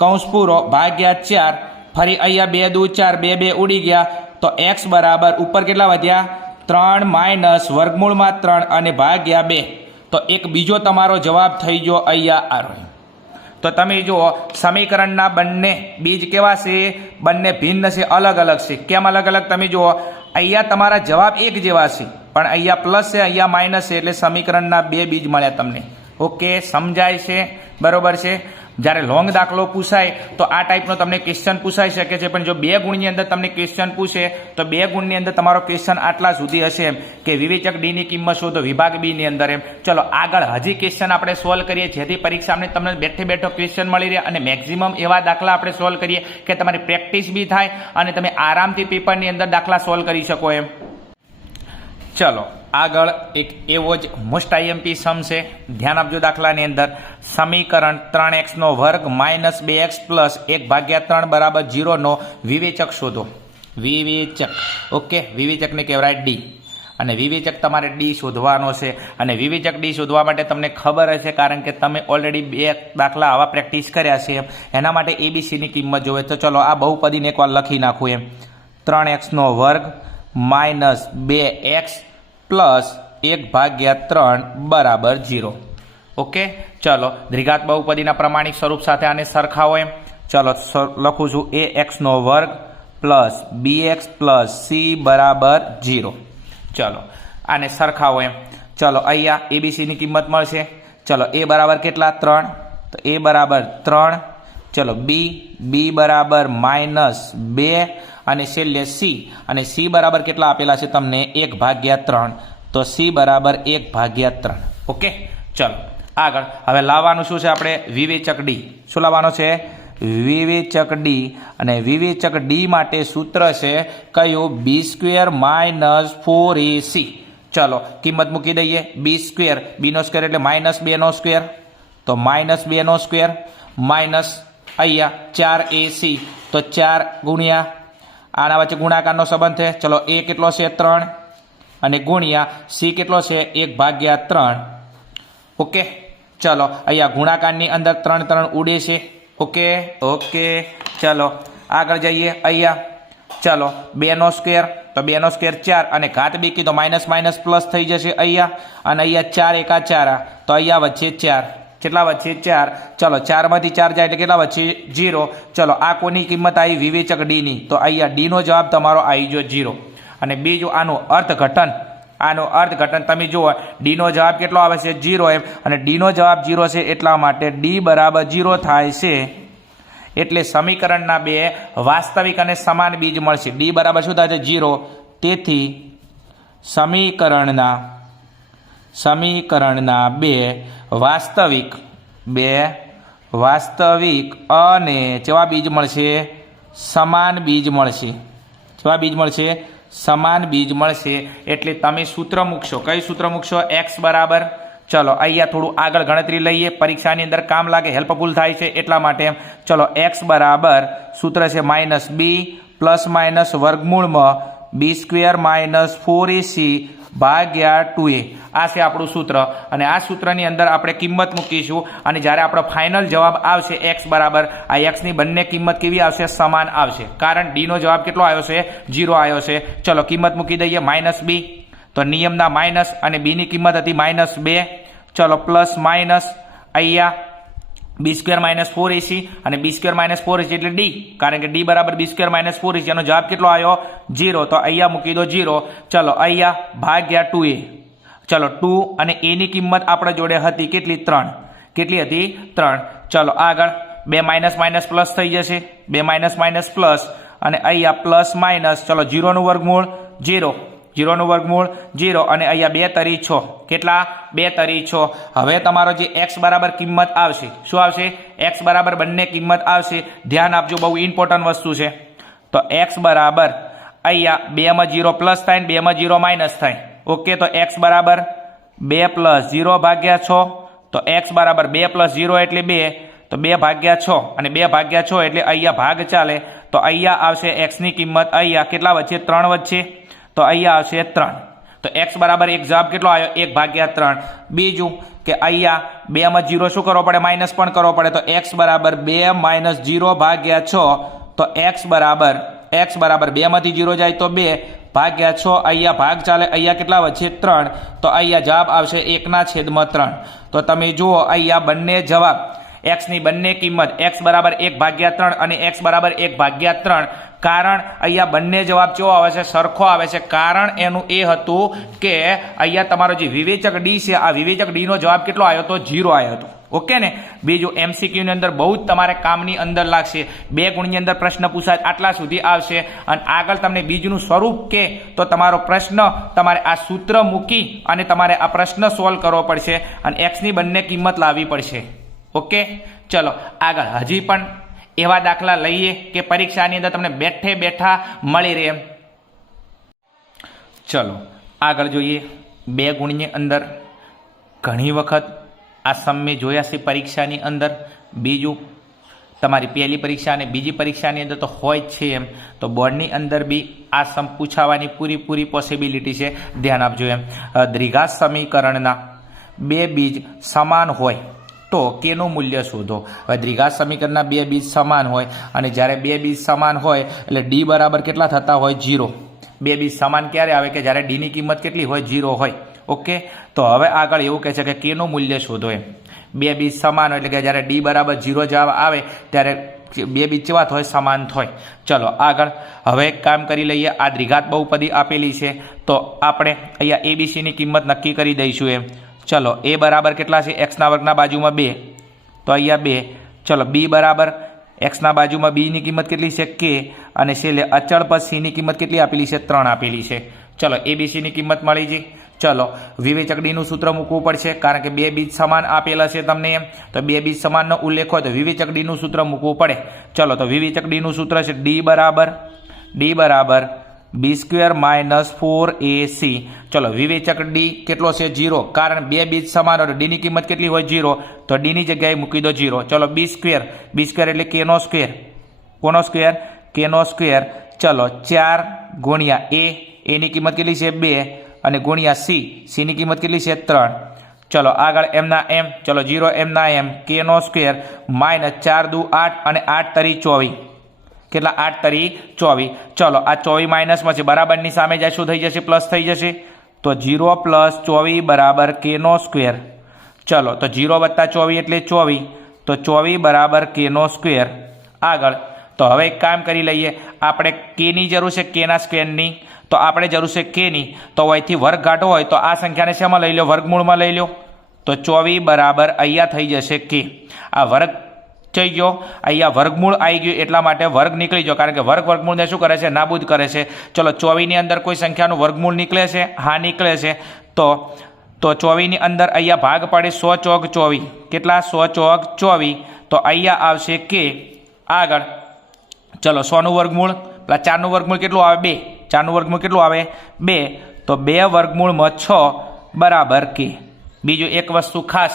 કૌંસ પૂરો ભાગ્યા 4. ફરી અહીંયા 2 દુ 4, 2 2 ઉડી ગયા. તો x બરાબર ઉપર કેટલા વધ્યા? 3 માઇનસ વર્ગમૂળમાં 3 અને ભાગ્યા 2. તો એક બીજો તમારો જવાબ થઈ ગયો અહીંયા આ રહ્યો. તો તમે જુઓ સમીકરણના બંને બીજ કેવા છે? બંને ભિન્ન છે, અલગ અલગ છે. કેમ અલગ અલગ? તમે જુઓ અહીંયા તમારા જવાબ એક જેવા છે, પણ અહીંયા પ્લસ છે, અહીંયા માઇનસ છે, એટલે સમીકરણના 2 બીજ મળ્યા તમને. ઓકે, સમજાય છે? બરોબર છે. જ્યારે લોંગ દાખલો પૂછાય તો આ ટાઈપનો તમને ક્વેશ્ચન પૂછાઈ શકે છે, પણ જો 2 ગુણની અંદર તમને ક્વેશ્ચન પૂછે તો 2 ગુણની અંદર તમારો ક્વેશ્ચન આટલા સુધી હશે એમ કે વિવેચક ડી ની કિંમત શોધો વિભાગ બી ની અંદર એમ. ચલો આગળ હજી ક્વેશ્ચન આપણે સોલ્વ કરીએ, જેથી પરીક્ષામાં તમને બેઠે બેઠો ક્વેશ્ચન મળી રહે અને મેક્સિમમ એવા દાખલા આપણે સોલ્વ કરીએ કે તમારી પ્રેક્ટિસ બી થાય અને તમે આરામથી પેપરની અંદર દાખલા સોલ્વ કરી શકો એમ. ચલો આગળ એક એવો જ મોસ્ટ આઈએમપી સમ છે, ધ્યાન આપજો. દાખલાની અંદર સમીકરણ 3x નો વર્ગ માઇનસ 2x પ્લસ 1/3 બરાબર 0 નો વિવેચક શોધો. વિવેચક, ઓકે, વિવેચકને કહેવાય ડી અને વિવેચક તમારે ડી શોધવાનો છે. અને વિવેચક ડી શોધવા માટે તમને ખબર હશે, કારણ કે તમે ઓલરેડી 2 દાખલા આવા પ્રેક્ટિસ કર્યા છે એમ. એના માટે એબીસીની કિંમત જોવે. તો ચલો આ બહુપદીને એકવાર લખી નાખું એમ. 3x નો વર્ગ માઇનસ 2x પ્લસ 1/3 બરાબર 0. ઓકે, ચલો દ્વિઘાત બહુપદીના પ્રમાણિક સ્વરૂપ સાથે આને સરખાવો એમ. ચલો લખું છું ax નો વર્ગ પ્લસ bx પ્લસ c બરાબર 0. ચલો આને સરખાવો એમ. ચલો અહીંયા એબીસીની કિંમત મળશે. ચલો a બરાબર કેટલા? 3. તો a બરાબર 3. ચલો b બરાબર -2 અને છેલ્લે c, અને c બરાબર કેટલા આપેલા છે તમને? 1/3. તો c બરાબર 1/3. ઓકે, ચલો આગળ હવે લાવવાનું શું છે આપણે? વિવેચક ડી. શું લાવવાનો છે? વિવેચક ડી. અને વિવેચક ડી માટે સૂત્ર છે કયું? b² - 4ac. ચલો કિંમત મૂકી દઈએ. b², b² એટલે -2 તો -2 માઇનસ અહીંયા 4ac, તો 4 ગુણ્યા આના વચ્ચે ગુણાકારનો સંબંધ છે. ચલો a કેટલો છે? 3 અને ગુણ્યા c કેટલો છે? 1/3. ઓકે, ચલો અહીંયા ગુણાકારની અંદર 3 ઉડે છે. ઓકે ઓકે, ચલો આગળ જઈએ. અહીંયા ચલો 2² તો 2² 4 અને ઘાત બીકી તો માઇનસ માઇનસ પ્લસ થઈ જશે અહીંયા. અને અહીંયા 4 એકા 4, તો અહીંયા વચ્ચે 4. કેટલા વચ્ચે? 4. ચલો 4 માંથી 4 જાય એટલે કેટલા વચ્ચે? 0. ચલો આ કોની કિંમત આવી? વિવેચક ડી ની. તો અહીંયા ડી નો જવાબ તમારો આવી ગયો 0. અને બીજું આનું અર્થઘટન તમે જુઓ ડીનો જવાબ કેટલો આવે છે 0 એમ, અને ડીનો જવાબ 0 છે એટલા માટે ડી બરાબર 0 થાય છે, એટલે સમીકરણના બે વાસ્તવિક અને સમાન બીજ મળશે. ડી બરાબર શું થાય છે 0, તેથી સમીકરણના બે વાસ્તવિક અને કેવા બીજ મળશે? સમાન બીજ મળશે. કેવા બીજ મળશે? સમાન બીજ મળશે. એટલે તમે સૂત્ર મૂકશો. કઈ સૂત્ર મૂકશો? એક્સ બરાબર, ચલો અહીંયા થોડું આગળ ગણતરી લઈએ, પરીક્ષાની અંદર કામ લાગે, હેલ્પફુલ થાય છે એટલા માટે. ચલો એક્સ બરાબર સૂત્ર છે -b પ્લસ માઇનસ વર્ગમૂળમાં b² માઇનસ 4ac ભાગ્યા 2a. આ છે આપણું સૂત્ર, અને આ સૂત્રની અંદર આપણે કિંમત મૂકીશું, અને જ્યારે આપણો ફાઇનલ જવાબ આવશે એક્સ બરાબર, આ એક્સની બંને કિંમત કેવી આવશે? સમાન આવશે, કારણ ડીનો જવાબ કેટલો આવ્યો છે? 0 આવ્યો છે. ચલો કિંમત મૂકી દઈએ. -b તો નિયમના માઇનસ, અને બીની કિંમત હતી -2. ચલો પ્લસ માઇનસ અહીંયા b² માઇનસ 4ac, અને b² માઇનસ 4ac એટલે ડી, કારણ કે ડી બરાબર b² માઇનસ 4ac. એનો જવાબ કેટલો આવ્યો? 0. તો અહીંયા મૂકી દો 0. ચલો અહીંયા ભાગ્યા 2a. ચલો 2 અને a ની કિંમત આપણા જોડે હતી કેટલી? 3. કેટલી હતી? 3. ચલો આગળ 2 માઇનસ માઇનસ પ્લસ થઈ જશે, 2 માઇનસ માઇનસ પ્લસ, અને અહીંયા પ્લસ માઇનસ. ચલો 0 નું વર્ગમૂળ 0, 0 નું વર્ગમૂળ 0, અને અહીંયા 2 તરી 6. કેટલા? 2 તરી 6. હવે તમારો જે x બરાબર કિંમત આવશે, શું આવશે? x બરાબર બંને કિંમત આવશે. ધ્યાન આપજો, બહુ ઇમ્પોર્ટન્ટ વસ્તુ છે. તો x બરાબર અહીંયા 2 માં 0 પ્લસ થાય, 2 માં 0 માઇનસ થાય. ઓકે, તો x બરાબર 2 પ્લસ 0 ભાગ્યા 6. તો x બરાબર 2 પ્લસ 0 એટલે 2, તો 2 ભાગ્યા 6, અને 2 ભાગ્યા 6 એટલે અહીંયા ભાગ ચાલે. તો અહીંયા આવશે x ની કિંમત અહીંયા કેટલા વચ્ચે? 3 વચ્ચે. તો અહીંયા આવશે 3. તો x બરાબર એક જવાબ કેટલો આવ્યો? 1/3. બીજું કે અહીંયા 2 માં 0 શું કરવો પડે? માઇનસ પણ કરવો પડે. તો x બરાબર 2 માઇનસ 0/6. તો x બરાબર 2 માંથી 0 જાય તો 2/6. અહીંયા ભાગ ચાલે, અહીંયા કેટલા વચ્ચે? 3. તો અહીંયા જવાબ આવશે 1/3. તો તમે જુઓ અહીંયા બંને જવાબ, x ની બંને કિંમત, x બરાબર 1/3 અને x બરાબર 1/3. કારણ અહીંયા બંને જવાબ કેવો આવે છે? સરખો આવે છે. કારણ એનું એ હતું કે અહીંયા તમારો જે વિવેચક ડી છે, આ વિવેચક ડીનો જવાબ કેટલો આવ્યો હતો? 0 આવ્યો હતો. ઓકે ને. બીજું MCQ ની અંદર બહુ જ તમારે કામની અંદર લાગશે. 2 ગુણની અંદર પ્રશ્ન પૂછાય આટલા સુધી આવશે, અને આગળ તમને બીજનું સ્વરૂપ કે તો તમારો પ્રશ્ન તમારે આ સૂત્ર મૂકી અને તમારે આ પ્રશ્ન સોલ્વ કરવો પડશે, અને x ની બંને કિંમત લાવવી પડશે. ઓકે, ચલો આગળ હજી પણ એવા દાખલા લઈએ કે પરીક્ષાની અંદર તમને બેઠે બેઠા મળી રહે. ચલો આગળ જોઈએ. 2 ગુણની અંદર ઘણી વખત આ સમ મેં જોયા છે પરીક્ષાની અંદર. બીજું તમારી પહેલી પરીક્ષા અને બીજી પરીક્ષાની અંદર તો હોય જ છે એમ, તો બોર્ડની અંદર બી આ સમ પૂછાવાની પૂરી પોસિબિલિટી છે. ધ્યાન આપજો એમ. દ્વિઘાત સમીકરણના 2 બીજ સમાન હોય તો કેનું મૂલ્ય શોધો. હવે દ્વિઘાત સમીકરણના 2 બીજ સમાન હોય, અને જ્યારે 2 બીજ સમાન હોય એટલે ડી બરાબર કેટલા થતા હોય? 0. 2 બીજ સમાન ક્યારે આવે? કે જ્યારે ડીની કિંમત કેટલી હોય? 0 હોય. ઓકે, તો હવે આગળ એવું કહે છે કે કેનું મૂલ્ય શોધો એમ. 2 બીજ સમાન હોય એટલે કે જ્યારે ડી બરાબર 0 જવાબ આવે ત્યારે 2 બીજ કેવા હોય? સમાન થાય. ચલો આગળ હવે એક કામ કરી લઈએ. આ દ્વિઘાત બહુપદી આપેલી છે, તો આપણે અહીંયા એબીસીની કિંમત નક્કી કરી દઈશું એમ. ચલો a બરાબર કેટલા છે? x ના વર્ગના બાજુમાં 2, તો અહીંયા 2. ચલો b બરાબર x ના બાજુમાં b ની કિંમત કેટલી છે? k, અને છેલ્લે અચળ પદ c ની કિંમત કેટલી આપેલી છે? 3 આપેલી છે. ચલો abc ની કિંમત મળી ગઈ. ચલો વિવેચક ડીનું સૂત્ર મૂકવું પડશે, કારણ કે 2 બીજ સમાન આપેલા છે તમને એમ. તો 2 બીજ સમાનનો ઉલ્લેખ હોય તો વિવેચક ડીનું સૂત્ર મૂકવું પડે. ચલો તો વિવેચક ડીનું સૂત્ર છે d બરાબર b² માઇનસ 4ac. ચલો વિવેચક ડી કેટલો છે? 0, કારણ 2 બીજ સમાન હોય ડીની કિંમત કેટલી હોય? 0. તો ડીની જગ્યાએ મૂકી દો 0. ચલો b² એટલે kનો સ્ક્વેર. કોનો સ્ક્વેર? kનો સ્ક્વેર. ચલો 4 ગુણ્યા a ની કિંમત કેટલી છે? 2, અને ગુણ્યા c ની કિંમત કેટલી છે? 3. ચલો આગળ એમના એમ. ચલો 0 એમના એમ kનો સ્ક્વેર માઇનસ 4 દુ 8, અને 8 તરી 24. કેટલા? 8 તરી 24. ચલો આ 24 માઇનસમાં છે, બરાબરની સામે જાય શું થઈ જશે? પ્લસ થઈ જશે. તો 0 પ્લસ 24 બરાબર kનો સ્ક્વેર. ચલો તો 0 વત્તા 24 એટલે 24, તો 24 બરાબર kનો સ્ક્વેર. આગળ તો હવે એક કામ કરી લઈએ. આપણે kની જરૂર છે, kના સ્ક્વેરની. તો આપણે જરૂર છે કેની, તો અહીંથી વર્ગ કાઢવો હોય તો આ સંખ્યાને શેમાં લઈ લો? વર્ગમૂળમાં લઈ લો. તો 24 બરાબર અહીંયા થઈ જશે કે. આ વર્ગ થઈ ગયો, અહીંયા વર્ગમૂળ આવી ગયું એટલા માટે વર્ગ નીકળી ગયો, કારણ કે વર્ગ વર્ગમૂળને શું કરે છે? નાબૂદ કરે છે. ચલો 24ની અંદર કોઈ સંખ્યાનું વર્ગમૂળ નીકળે છે? હા નીકળે છે. તો 24ની અંદર અહીંયા ભાગ પડે 100 ચોક 24. કેટલા? 100 ચોક 24. તો અહીંયા આવશે કે આગળ. ચલો 100નું વર્ગમૂળ, પેલા 4નું વર્ગમૂળ કેટલું આવે? 2. 4નું વર્ગમૂળ કેટલું આવે? 2. તો 2 વર્ગમૂળમાં 6 બરાબર કે. બીજું એક વસ્તુ ખાસ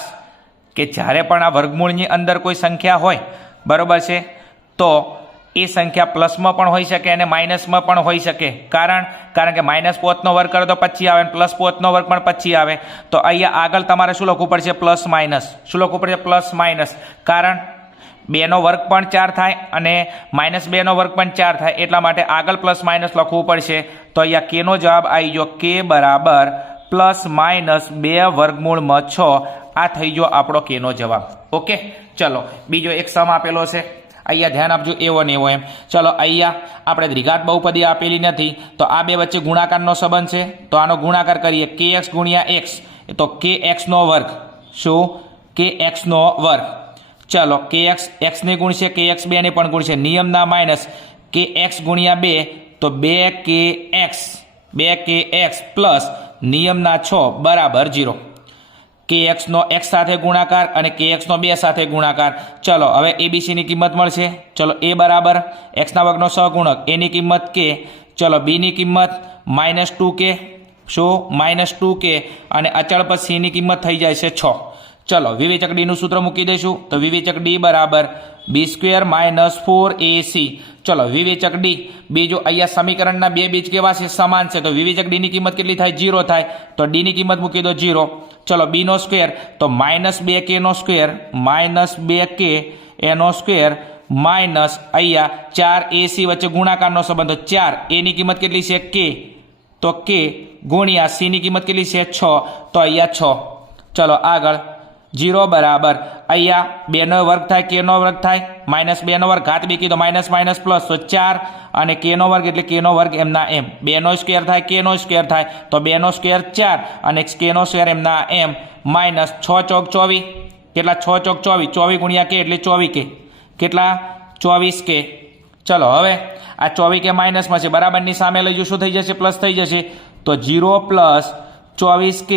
કે જ્યારે પણ આ વર્ગમૂળની અંદર કોઈ સંખ્યા હોય, બરાબર છે, તો એ સંખ્યા પ્લસમાં પણ હોઈ શકે અને માઇનસમાં પણ હોઈ શકે. કારણ કે માઇનસ 5નો વર્ગ કરો તો 25 આવે અને પ્લસ 5નો વર્ગ પણ 25 આવે. તો અહીંયા આગળ તમારે શું લખવું પડશે? Plus minus. શું લખવું પડશે? Plus minus. કારણ 2નો વર્ગ પણ 4 થાય અને -2નો વર્ગ પણ 4 થાય, એટલા માટે આગળ પ્લસ માઇનસ લખવું પડશે. તો અહીંયા કેનો જવાબ આવી ગયો કે બરાબર પ્લસ માઇનસ 2 વર્ગમૂળમાં 6. આ થઈ ગયો આપણો કેનો જવાબ. ઓકે, ચલો બીજો એક સમ આપેલો છે, અહીંયા ધ્યાન આપજો, એવો ને એવો એમ. ચલો અહીંયા આપણે દ્વિઘાત બહુપદી આપેલી નથી, તો આ બે વચ્ચે ગુણાકારનો સંબંધ છે, તો આનો ગુણાકાર કરીએ. kx ગુણ્યા x, તો kx નો વર્ગ. શું? kx નો વર્ગ. ચલો kx x ને ગુણશે, kx 2 ને પણ ગુણશે. નિયમના માઇનસ kx ગુણ્યા 2, તો 2kx પ્લસ નિયમના 6 બરાબર 0. kx નો x સાથે ગુણાકાર અને kx નો 2 સાથે ગુણાકાર. ચલો હવે abc ની કિંમત મળશે. ચલો a બરાબર x ના વર્ગનો સહગુણક, a ની કિંમત k. ચલો b ની કિંમત -2k. શું? -2k. અને અચળ પર c ની કિંમત થઈ જાય છે 6. ચલો વિવેચક d નું સૂત્ર મૂકી દઈશું. તો વિવેચક d બરાબર b² - 4ac. ચલો વિવેચક d. બીજું અહીંયા સમીકરણના બે બીજ કેવા છે? સમાન છે. તો વિવેચક d ની કિંમત કેટલી થાય? 0 થાય. તો d ની કિંમત મૂકી દો 0. ચલો b નો સ્ક્વેર, તો -2k નો સ્ક્વેર, -2k એનો સ્ક્વેર માઇનસ અહીંયા 4ac વચ્ચે ગુણાકારનો સંબંધ. તો 4 a ની કિંમત કેટલી છે? k. તો k ગુણ્યા c ની કિંમત કેટલી છે? 6. તો અહીંયા 6. ચલો આગળ 0 બરાબર અહીંયા 2 નો વર્ગ થાય, k નો વર્ગ થાય, -2 નો વર્ગ ઘાત બીકી, તો માઇનસ માઇનસ પ્લસ, તો 4 અને k નો વર્ગ એટલે k નો વર્ગ એમના એમ. 2 નો સ્ક્વેર થાય, k નો સ્ક્વેર થાય, તો 2 નો સ્ક્વેર 4 અને k નો સ્ક્વેર એમના એમ. માઇનસ 6 ચોક 24. કેટલા? 6 ચોક 24. 24 ગુણ્યા k એટલે 24k. કેટલા? 24k. ચલો હવે આ 24k માઇનસમાં છે, બરાબરની સામે લઈ જશું, શું થઈ જશે? પ્લસ થઈ જશે. તો 0 પ્લસ 24k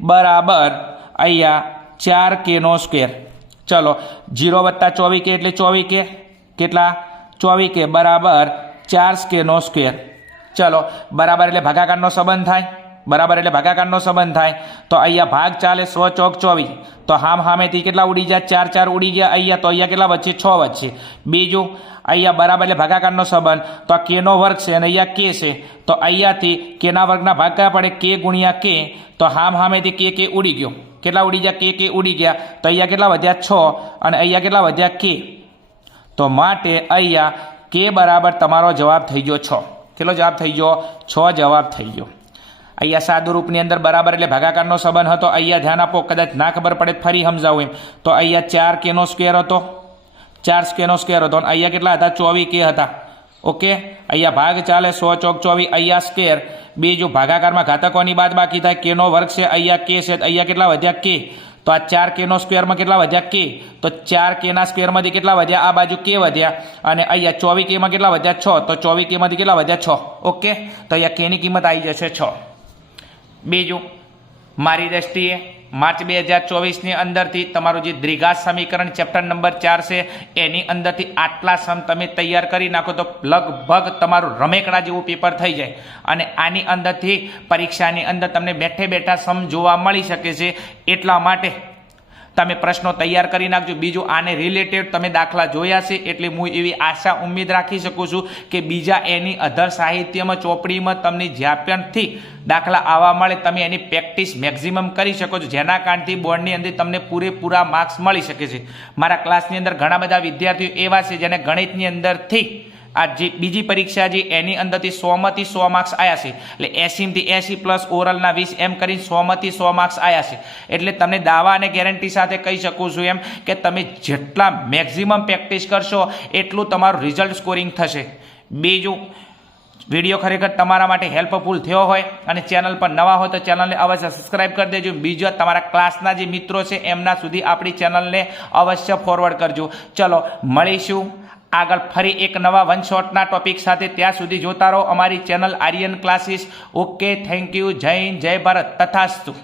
બરાબર અહીંયા 4k નો સ્ક્વેર. ચલો 0 વત્તા 24k એટલે 24k. કેટલા? 24k બરાબર 4k નો સ્ક્વેર. ચલો બરાબર એટલે ભાગાકારનો સંબંધ થાય. બરાબર એટલે ભાગાકારનો સંબંધ થાય. તો અહીંયા ભાગ ચાલે 100 ચોક 24. તો હામેથી કેટલા ઉડી ગયા? 4 4 ઉડી ગયા અહીંયા. તો અહીંયા કેટલા વચ્ચે? 6 વચ્ચે. બીજું અહીંયા બરાબર એટલે ભાગાકારનો સંબંધ. તો આ k નો વર્ગ છે અને અહીંયા k છે. તો અહીંયાથી k ના વર્ગના ભાગ કયા પડે? k ગુણ્યા k. તો હામેથી k ઉડી ગયો. કેટલા ઉડી ગયા? k ઉડી ગયા. તો અહીંયા કેટલા વધ્યા? 6 અને અહીંયા કેટલા વધ્યા? k. તો માટે અહીંયા k બરાબર તમારો જવાબ થઈ ગયો 6. કેટલો જવાબ થઈ ગયો? 6 જવાબ થઈ ગયો. અહીંયા સાદું રૂપની અંદર બરાબર એટલે ભાગાકારનો સંબંધ હતો. અહીંયા ધ્યાન આપો, કદાચ ના ખબર પડે ફરી સમજાવું એમ. તો અહીંયા 4k નો સ્ક્વેર હતો, 4k નો સ્ક્વેર હતો અને અહીંયા કેટલા હતા? 24k હતા. ઓકે, અહીંયા ભાગ ચાલે 100 ચોક 24, અહીંયા સ્ક્વેર. બીજું ભાગાકારમાં ઘાતકોની બાદ બાકી થાય, k નો વર્ગ છે, અહીંયા k છે, અહીંયા કેટલા વધ્યા? k. તો આ 4k નો સ્ક્વેરમાં કેટલા વધ્યા? k. તો 4k ના સ્ક્વેરમાંથી કેટલા વધ્યા? આ બાજુ k વધ્યા અને અહીંયા 24k માં કેટલા વધ્યા? 6. તો 24k માંથી કેટલા વધ્યા? 6. ઓકે, તો અહીંયા k ની કિંમત આવી જશે 6. બીજું મારી દ્રષ્ટિએ માર્ચ 2024ની અંદરથી તમારું જે દ્વિઘાત સમીકરણ ચેપ્ટર નંબર 4 છે એની અંદરથી આટલા સમ તમે તૈયાર કરી નાખો તો લગભગ તમારું રમેકડા જેવું પેપર થઈ જાય અને આની અંદરથી પરીક્ષાની અંદર તમને બેઠે બેઠા સમ જોવા મળી શકે છે. એટલા માટે તમે પ્રશ્નો તૈયાર કરી નાખજો. બીજું આને રિલેટેડ તમે દાખલા જોયા છે એટલે હું એવી આશા ઉમ્મીદ રાખી શકું છું કે બીજા એની અધર સાહિત્યમાં ચોપડીમાં તમને જ્યાં પણથી દાખલા આવવા મળે તમે એની પ્રેક્ટિસ મેક્સિમમ કરી શકો છો, જેના કારણથી બોર્ડની અંદર તમને પૂરેપૂરા માર્ક્સ મળી શકે છે. મારા ક્લાસની અંદર ઘણા બધા વિદ્યાર્થીઓ એવા છે જેને ગણિતની અંદરથી આ જે બીજી પરીક્ષા જે એની અંદરથી 100માંથી 100 માર્ક્સ આવ્યા છે, એટલે 80માંથી 80 પ્લસ ઓરલના 20 એમ કરીને 100માંથી 100 માર્ક્સ આવ્યા છે. એટલે તમને દાવા અને ગેરંટી સાથે કહી શકું છું એમ કે તમે જેટલા મેક્સિમમ પ્રેક્ટિસ કરશો એટલું તમારું રિઝલ્ટ સ્કોરિંગ થશે. બીજું વિડીયો ખરેખર તમારા માટે હેલ્પફુલ થયો હોય અને ચેનલ પર નવા હોય તો ચેનલને અવશ્ય સબસ્ક્રાઇબ કરી દેજો. બીજો તમારા ક્લાસના જે મિત્રો છે એમના સુધી આપણી ચેનલને અવશ્ય ફોરવર્ડ કરજો. ચલો મળીશું આગળ ફરી એક નવા વન શોટના ટોપિક સાથે. ત્યાં સુધી જોતા રહો અમારી channel Aryan classes. Okay, thank you. જય હિન્દ, જય ભારત, તથાસ્તુ.